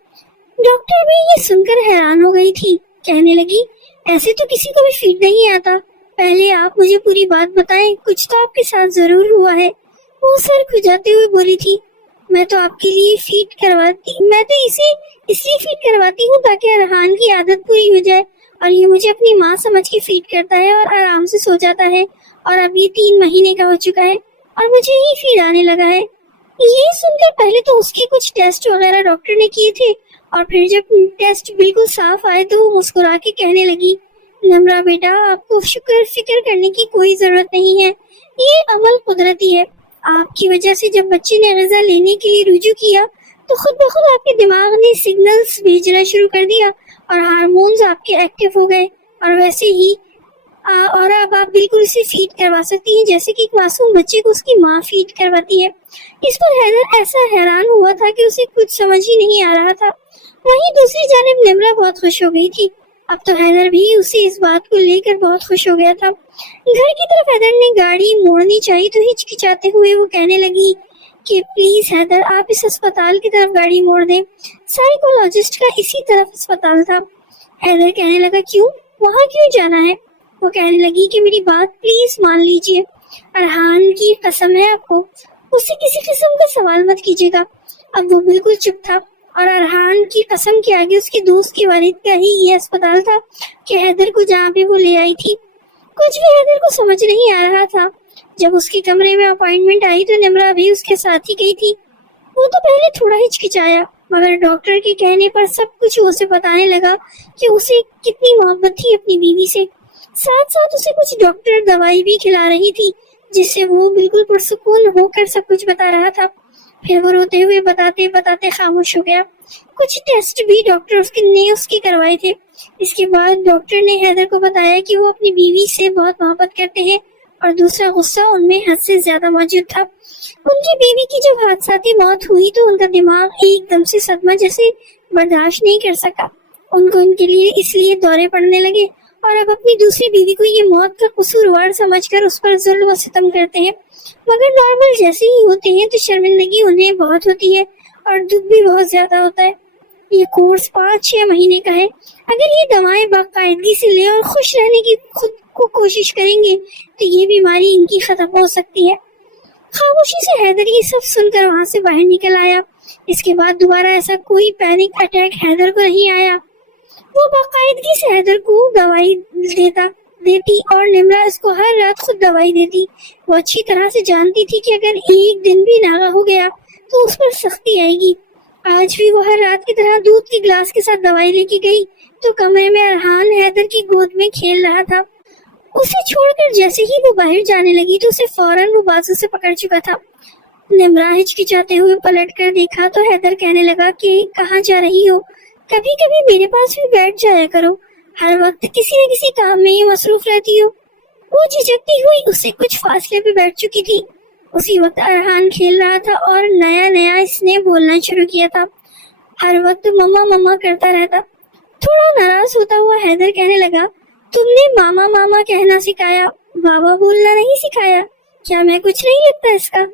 ڈاکٹر بھی یہ سن کر حیران ہو گئی تھی. کہنے لگی ایسے تو کسی کو بھی فیڈ نہیں آتا. پہلے آپ مجھے پوری بات بتائیں کچھ تو آپ کے ساتھ ضرور ہوا ہے. وہ سر کھجاتے ہوئے بولی تھی میں تو آپ کے لیے میں تو اسے اس لیے فیڈ کرواتی ہوں تاکہ ارحان کی عادت پوری ہو جائے اور یہ مجھے اپنی ماں سمجھ کے فیڈ کرتا ہے اور آرام سے سو جاتا ہے. اور اب یہ 3 مہینے کا ہو چکا ہے اور مجھے ہی فیڈ آنے لگا ہے. یہ سن کر پہلے تو اس کے کچھ ٹیسٹ وغیرہ ڈاکٹر نے کیے تھے اور پھر جب ٹیسٹ بالکل صاف آئے تو وہ مسکرا کے کہنے لگی نمرا بیٹا آپ کو فکر کرنے کی کوئی ضرورت نہیں ہے. یہ عمل قدرتی ہے. آپ کی وجہ سے جب بچے نے غذا لینے کے لیے رجوع کیا تو خود بخود آپ کے دماغ نے سگنلز بھیجنا شروع کر دیا اور ہارمونز آپ کے ایکٹیو ہو گئے اور ویسے ہی اور اب آپ بالکل اسے فیڈ کروا سکتی ہیں جیسے کہ ایک معصوم بچے کو اس کی ماں فیڈ کرواتی ہے. اس پر حیدر ایسا حیران ہوا تھا کہ اسے کچھ سمجھ ہی نہیں آ رہا تھا. وہیں دوسری جانب نمرا بہت خوش ہو گئی تھی. اب تو حیدر بھی اسے اس بات کو لے کر بہت خوش ہو گیا تھا. گھر کی طرف حیدر نے گاڑی موڑنی چاہی تو ہچکچاتے ہوئے وہ کہنے لگی کہ پلیز حیدر آپ اس اسپتال کی طرف گاڑی موڑ دیں. سائیکولوجسٹ کا اسی طرف اسپتال تھا. حیدر کہنے لگا کیوں وہاں کیوں جانا ہے؟ وہ کہنے لگی کہ میری بات پلیز مان لیجئے. ارحان کی قسم ہے آپ کو اس سے کسی قسم کا سوال مت کیجیے گا. اب وہ بالکل چپ تھا اور ارحان کی قسم کے آگے اس کے دوست کے والد کا ہی یہ اسپتال تھا کہ حیدر کو جہاں پہ وہ لے آئی تھی. کچھ بھی حیدر کو سمجھ نہیں آ رہا تھا. جب اس کے کمرے میں اپائنٹمنٹ آئی تو نمرا بھی اس کے ساتھ ہی گئی تھی. وہ تو پہلے تھوڑا ہچکچایا مگر ڈاکٹر کے کہنے پر سب کچھ اسے بتانے لگا کہ اسے کتنی محبت تھی اپنی بیوی سے. ساتھ ساتھ اسے کچھ ڈاکٹر دوائی بھی کھلا رہی تھی جس سے وہ بالکل پرسکون ہو کر سب کچھ بتا رہا تھا. پھر وہ روتے ہوئے بتاتے بتاتے خاموش ہو گیا. کچھ ٹیسٹ بھی ڈاکٹر نے اس کے کروائے تھے. اس کے بعد ڈاکٹر نے حیدر کو بتایا کہ وہ اپنی بیوی سے بہت محبت کرتے ہیں اور دوسرا غصہ ان میں حد سے زیادہ موجود تھا. ان کی بیوی کی جب حادثاتی موت ہوئی تو ان کا دماغ ایک دم سے صدمہ جیسے برداشت نہیں کر سکا. ان کو ان کے لیے اس لیے دورے پڑنے لگے اور اب اپنی دوسری بیوی کو یہ موت کا قصوروار سمجھ کر اس پر ظلم و ستم کرتے ہیں. مگر نارمل جیسے ہی ہوتے ہیں تو شرمندگی انہیں بہت ہوتی ہے اور دکھ بھی بہت زیادہ ہوتا ہے. یہ کورس 5-6 مہینے کا ہے. اگر یہ دوائیں باقاعدگی سے لے اور خوش رہنے کی خود کو کوشش کریں گے تو یہ بیماری ان کی ختم ہو سکتی ہے. خاموشی سے حیدر یہ سب سن کر وہاں سے باہر نکل آیا. اس کے بعد دوبارہ ایسا کوئی پینک اٹیک حیدر کو نہیں آیا. وہ باقاعدگی سے حیدر کو دوائی دیتی اور نمرا اس کو ہر رات خود دوائی دیتی. وہ اچھی طرح سے جانتی تھی کہ اگر ایک دن بھی ناغہ ہو گیا تو اس پر سختی آئے گی. آج بھی وہ ہر رات کی طرح دودھ کی گلاس کے ساتھ دوائی لے کے گئی تو کمرے میں ارحان حیدر کی گود میں کھیل رہا تھا. اسے چھوڑ کر جیسے ہی وہ باہر جانے لگی تو اسے فوراً وہ بازو سے پکڑ چکا تھا. نمرا ہچکچاتے ہوئے پلٹ کر دیکھا تو حیدر کہنے لگا کہ کہاں جا رہی ہو؟ کبھی کبھی میرے پاس بھی بیٹھ جایا کرو. ہر وقت کسی نہ کسی کام میں ہی مصروف رہتی ہو. وہ جھجکتی ہوئی اس سے کچھ فاصلے پہ بیٹھ چکی تھی. اسی وقت ارحان کھیل رہا تھا اور نیا اس نے بولنا شروع کیا تھا. ہر وقت مما مما کرتا رہتا. تھوڑا ناراض ہوتا ہوا حیدر کہنے لگا تم نے ماما ماما کہنا سکھایا، بابا بولنا نہیں سکھایا. کیا میں کچھ نہیں لگتا اس کا؟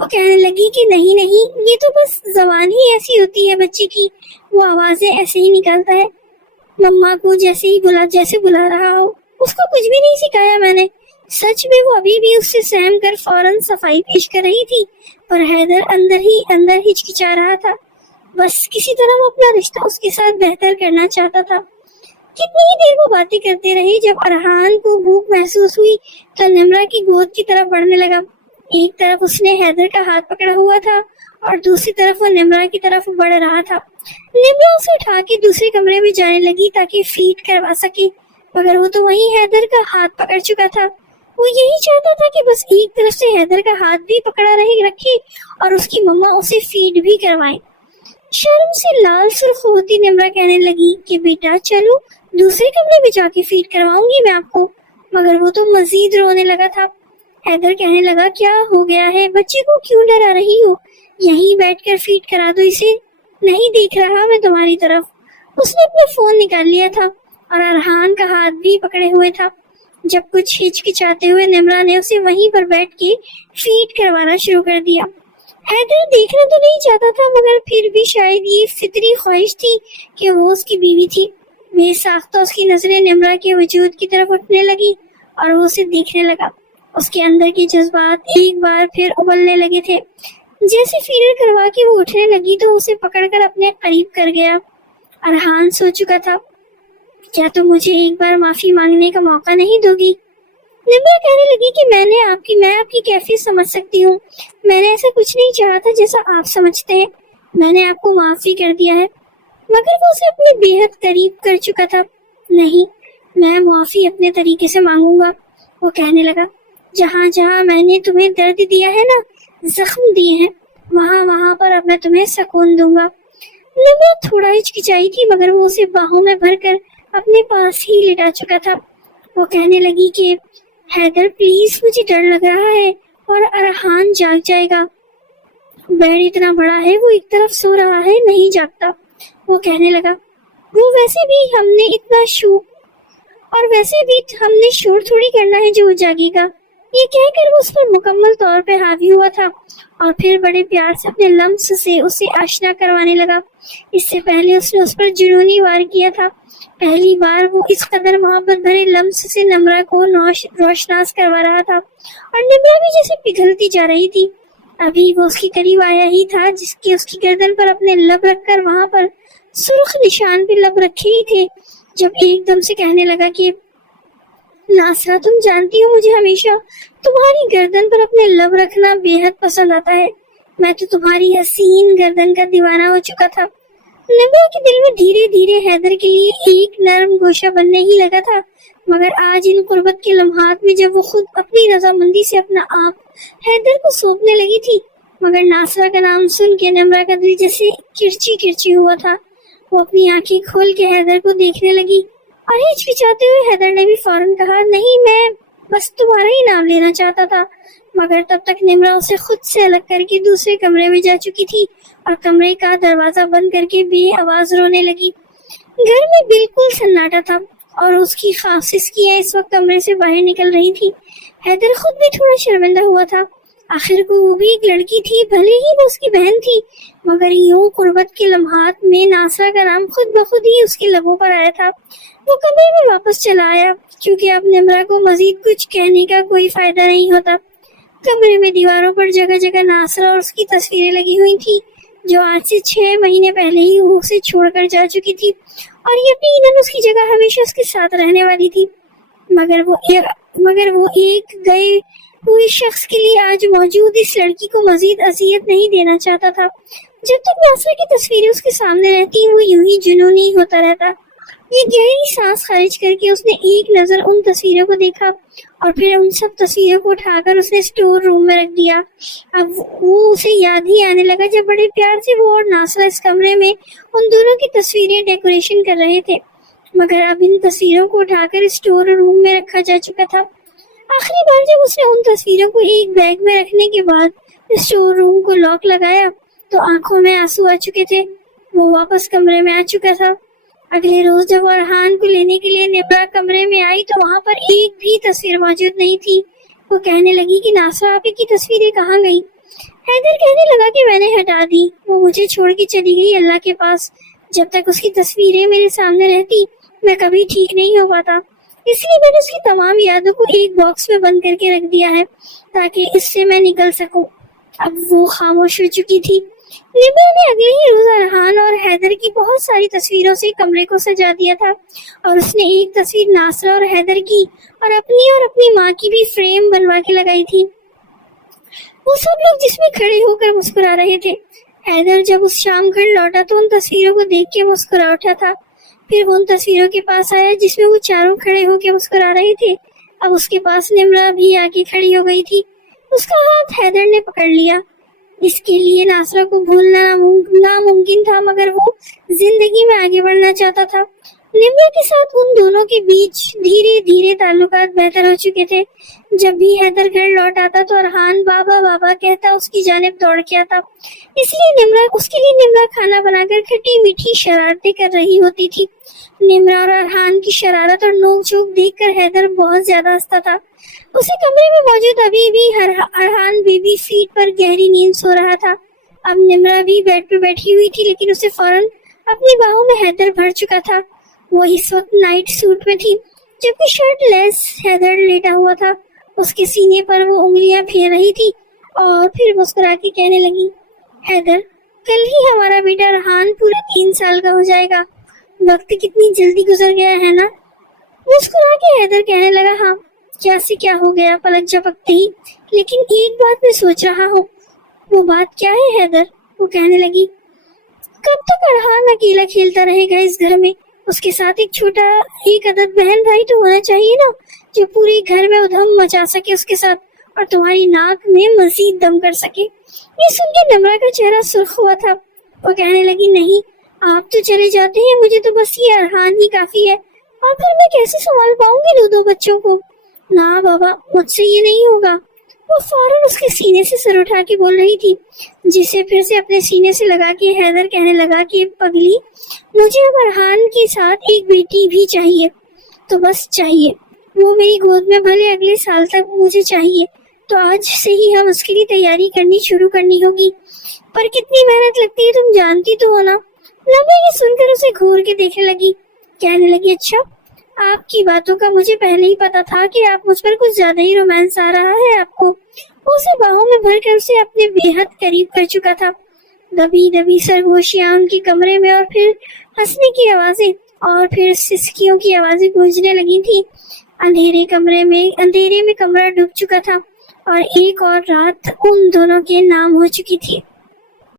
وہ کہنے لگی کہ نہیں یہ تو بس زبان ہی ایسی ہوتی ہے بچے کی، وہ آوازیں ایسے ہی نکالتا ہے. مما کو جیسے بلا رہا ہو. اس کو کچھ بھی نہیں سکھایا میں نے. سچ میں وہ ابھی بھی اس سے سہم کر فوراً صفائی پیش کر رہی تھی، پر حیدر اندر ہچکچا رہا تھا. بس کسی طرح وہ اپنا رشتہ اس کے ساتھ بہتر کرنا چاہتا تھا. کتنی ہی دیر وہ باتیں کرتے رہے. جب ارحان کو بھوک محسوس ہوئی تو نمرا کی گود کی طرف بڑھنے لگا. ایک طرف اس نے حیدر کا ہاتھ پکڑا ہوا تھا اور دوسری طرف وہ نمرا کی طرف بڑھ رہا تھا. نمرا اسے اٹھا کے دوسرے کمرے میں جانے لگی تاکہ فیڈ کروا سکے، مگر وہ تو وہیں حیدر کا ہاتھ پکڑ چکا تھا. وہ یہی چاہتا تھا کہ بس ایک طرف سے حیدر کا ہاتھ بھی پکڑا رکھے اور اس کی مما اسے فیڈ بھی کروائے. شرم سے لال سرخ ہوتی نمرا کہنے لگی کہ بیٹا چلو دوسرے کمرے میں جا کے فیڈ کرواؤں گی میں آپ کو. مگر وہ تو مزید رونے لگا تھا. حیدر کہنے لگا کیا ہو گیا ہے؟ بچے کو کیوں ڈرا رہی ہو؟ یہیں بیٹھ کر فیڈ کرا دو اسے. نہیں دیکھ رہا میں تمہاری طرف. اس نے اپنا فون نکال لیا تھا اور ارحان کا ہاتھ بھی پکڑے ہوئے تھا. جب کچھ ہچکچاتے ہوئے نمرا نے اسے وہیں پر بیٹھ کے فیڈ کروانا شروع کر دیا. حیدر دیکھنا تو نہیں چاہتا تھا مگر پھر بھی شاید یہ فطری خواہش تھی کہ وہ اس کی بیوی تھی. بے ساختہ اس کی نظریں نمرا کے وجود کی طرف اٹھنے لگی اور وہ اسے دیکھنے لگا. اس کے اندر کے جذبات ایک بار پھر ابلنے لگے تھے. جیسے فیڈر کروا کے وہ اٹھنے لگی تو اسے پکڑ کر اپنے قریب کر گیا. ارحان سو چکا تھا. کیا تم مجھے ایک بار معافی مانگنے کا موقع نہیں دو گی؟ نمرا کہنے لگی کہ میں آپ کی کیفیت سمجھ سکتی ہوں. میں نے ایسا کچھ نہیں چاہا تھا جیسا آپ سمجھتے ہیں. میں نے آپ کو معافی کر دیا ہے. مگر وہ اسے اپنے بے حد قریب کر چکا تھا. نہیں، میں معافی اپنے طریقے سے مانگوں گا. وہ کہنے لگا جہاں جہاں میں نے تمہیں درد دیا ہے نا، زخم دیے ہیں، وہاں پر اب میں تمہیں سکون دوں گا. نمرا تھوڑا ہچکچائی تھی مگر وہ اسے باہوں میں بھر کر اپنے پاس ہی لٹا چکا تھا. وہ کہنے لگی کہ حیدر پلیز مجھے ڈر لگ رہا ہے اور ارحان جاگ جائے گا. بیڈ اتنا بڑا ہے، وہ ایک طرف سو رہا ہے، نہیں جاگتا. وہ کہنے لگا وہ ویسے بھی ہم نے شور تھوڑی کرنا ہے جو وہ جاگے گا. یہ کہہ کر وہ اس پر مکمل طور پہ حاوی ہوا تھا اور پھر بڑے پیار سے اپنے لمس سے اسے آشنا کروانے لگا. اس سے پہلے اس نے اس پر جنونی وار کیا تھا. پہلی بار وہ اس قدر محبت بھرے لمس سے نمرا کو روشناس کروا رہا تھا اور نمرا بھی جیسے پگھلتی جا رہی تھی. ابھی وہ اس کے قریب آیا ہی تھا جس کی اس کی گردن پر اپنے لب رکھ کر وہاں پر سرخ نشان پہ لب رکھے ہی تھے جب ایک دم سے کہنے لگا کہ ناصرہ تم جانتی ہو مجھے ہمیشہ تمہاری گردن پر اپنے لب رکھنا بے حد پسند آتا ہے. میں تو تمہاری حسین گردن کا دیوانہ ہو چکا تھا. نمرا کے دل میں دھیرے دھیرے حیدر کے لیے ایک نرم گوشہ بننے ہی لگا تھا. مگر آج ان قربت کے لمحات میں جب وہ خود اپنی رضامندی سے اپنا آپ حیدر کو سونپنے لگی تھی، مگر ناصرہ کا نام سن کے نمرا کا دل جیسے کرچی ہوا تھا. وہ اپنی آنکھیں کھول کے حیدر کو دیکھنے لگی اور ہچکچاتے ہوئے حیدر نے بھی فوراً کہا نہیں، میں بس تمہارا ہی نام لینا چاہتا تھا. مگر تب تک نمرا اسے خود سے الگ کر کے دوسرے کمرے میں جا چکی تھی اور کمرے کا دروازہ بند کر کے بے آواز رونے لگی. گھر میں بالکل سناٹا تھا اور اس کی خاص سسکیاں اس وقت کمرے سے باہر نکل رہی تھی. حیدر خود بھی تھوڑا شرمندہ ہوا تھا. آخر کو وہ بھی ایک لڑکی تھی، بھلے ہی وہ اس کی بہن تھی، مگر یوں قربت کے لمحات میں ناصرہ کا نام خود بخود ہی اس کے لبوں پر آیا تھا۔ وہ کمرے میں واپس چلا آیا، کیونکہ اب نمرہ کو مزید کچھ کہنے کا کوئی فائدہ نہیں ہوتا۔ کمرے میں دیواروں پر جگہ جگہ ناصرہ اور اس کی تصویریں لگی ہوئی تھی، جو آج سے 6 مہینے پہلے ہی وہ اسے چھوڑ کر جا چکی تھی، اور یقیناً اس کی جگہ ہمیشہ اس کے ساتھ رہنے والی تھی۔ مگر وہ ایک گئے ہوئے شخص کے لیے آج موجود اس لڑکی کو مزید اذیت نہیں دینا چاہتا تھا۔ جب تک ناصرہ کی تصویریں اس کے سامنے رہتی، وہ یوں ہی جنونی ہوتا رہتا۔ یہ گہری سانس خارج کر کے اس نے ایک نظر ان تصویروں کو دیکھا، اور پھر ان سب تصویروں کو اٹھا کر اس نے اسٹور روم میں رکھ دیا۔ اب وہ اسے یاد ہی آنے لگا جب بڑے پیار سے وہ اور ناصرہ اس کمرے میں ان دونوں کی تصویریں ڈیکوریشن کر رہے تھے، مگر اب ان تصویروں کو اٹھا کر اسٹور روم میں رکھا جا چکا تھا۔ آخری بار جب اس نے ان تصویروں کو ایک بیگ میں رکھنے کے بعد اسٹور روم کو لاک لگایا تو آنکھوں میں آنسو آ چکے تھے۔ وہ واپس کمرے میں آ چکا تھا۔ اگلے روز جب ارحان کو لینے کے لیے نمرہ کمرے میں آئی تو وہاں پر ایک بھی تصویر موجود نہیں تھی۔ وہ کہنے لگی کہ ناصرہ آپی کی تصویریں کہاں گئی؟ حیدر کہنے لگا کہ میں نے ہٹا دی، وہ مجھے چھوڑ کے چلی گئی اللہ کے پاس۔ جب تک اس کی تصویریں میرے سامنے رہتی میں کبھی ٹھیک نہیں ہو پاتا، اس لیے میں نے اس کی تمام یادوں کو ایک باکس میں بند کر کے رکھ دیا ہے تاکہ اس سے میں نکل سکوں۔ اب وہ خاموش ہو چکی تھی۔ نمرہ نے اگلے ہی روز ارحان اور حیدر کی بہت ساری تصویروں سے کمرے کو سجا دیا تھا، اور اس نے ایک تصویر ناصرہ اور حیدر کی اور اپنی ماں کی بھی فریم بنوا کے لگائی تھی۔ وہ سب لوگ جس میں کھڑے ہو کر مسکرا رہے تھے۔ حیدر جب اس شام گھر لوٹا تو ان تصویروں کو دیکھ کے مسکرا اٹھا تھا، پھر وہ ان تصویروں کے پاس آیا جس میں وہ چاروں کھڑے ہو کے مسکرا رہے تھے۔ اب اس کے پاس نمرہ بھی آ کے کھڑی ہو گئی تھی، اس کا ہاتھ حیدر نے پکڑ لیا۔ اس کے لیے ناصرہ کو بھولنا ناممکن تھا، مگر وہ زندگی میں آگے بڑھنا چاہتا تھا۔ نمرہ کے ساتھ ان دونوں کے بیچ دھیرے دھیرے تعلقات بہتر ہو چکے تھے۔ جب بھی حیدر گھر لوٹ آتا تو ارحان بابا بابا کہتا اس کی جانب دوڑ کے آتا، اس کے لیے نمرہ کھانا بنا کر کھٹی میٹھی شرارتیں کر رہی ہوتی تھی۔ نمرہ اور ارحان کی شرارت اور نوک جھوک دیکھ کر حیدر بہت زیادہ ہنستا تھا۔ اسے کمرے میں موجود ابھی بھی ارحان بی بی سیٹ پر گہری نیند سو رہا تھا۔ اب نمرہ بھی بیڈ پہ بیٹھی ہوئی تھی، لیکن اسے فوراً اپنی باہوں میں حیدر بھر چکا تھا۔ وہ اس وقت نائٹ سوٹ میں تھی، جبکہ شرٹ لیس حیدر لیٹا ہوا تھا۔ اس کے سینے پر وہ انگلیاں پھیر رہی تھی اور پھر مسکرا کے کہنے لگی، حیدر کل ہی ہمارا بیٹا ارحان پورا 3 سال کا ہو جائے گا۔ وقت کتنی جلدی گزر گیا ہے نا؟ مسکرا کے حیدر کہنے لگا، ہاں کیا سے کیا ہو گیا پلک جھپکتے ہی، لیکن ایک بات میں سوچ رہا ہوں۔ وہ بات کیا ہے حیدر؟ وہ کہنے لگی، کب تک ارحان اکیلا کھیلتا رہے گا اس گھر میں؟ اس کے ساتھ ایک عدد بہن بھائی تو ہونا چاہیے نا، جو پورے گھر میں ادھم مچا سکے اس کے ساتھ اور تمہاری ناک میں مزید دم کر سکے۔ یہ سن کے نمرہ کا چہرہ سرخ ہوا تھا۔ وہ کہنے لگی، نہیں آپ تو چلے جاتے ہیں، مجھے تو بس یہ ارحان ہی کافی ہے، اور پھر میں کیسے سنبھال پاؤں گی 2 بچوں کو؟ نہ بابا، مجھ سے یہ نہیں ہوگا۔ وہ فوراً اس کے سینے سے سر اٹھا کے بول رہی تھی، جسے پھر سے اپنے سینے سے لگا کے حیدر کہنے لگا کہ پگلی، مجھے اب ارحان کے ساتھ ایک بیٹی بھی چاہیے، تو بس چاہیے، وہ میری گود میں بھلے اگلے سال تک مجھے چاہیے، تو آج سے ہی ہم اس کے لیے تیاری شروع کرنی ہوگی، پر کتنی محنت لگتی ہے تم جانتی تو ہو نا۔ نمرہ یہ سن کر اسے گھور کے دیکھنے لگی، کہنے لگی، اچھا آپ کی باتوں کا مجھے پہلے ہی پتا تھا کہ آپ مجھ پر کچھ زیادہ ہی رومانس آ رہا ہے آپ کو۔ وہ اسے باہوں میں بھر کر اسے اپنے بے حد قریب کر چکا تھا۔ دبی دبی سرگوشیاں ان کے کمرے میں، اور پھر ہنسنے کی آوازیں اور پھر سسکیوں کی آوازیں گونجنے لگی تھی۔ اندھیرے میں کمرہ ڈوب چکا تھا اور ایک اور رات ان دونوں کے نام ہو چکی تھی۔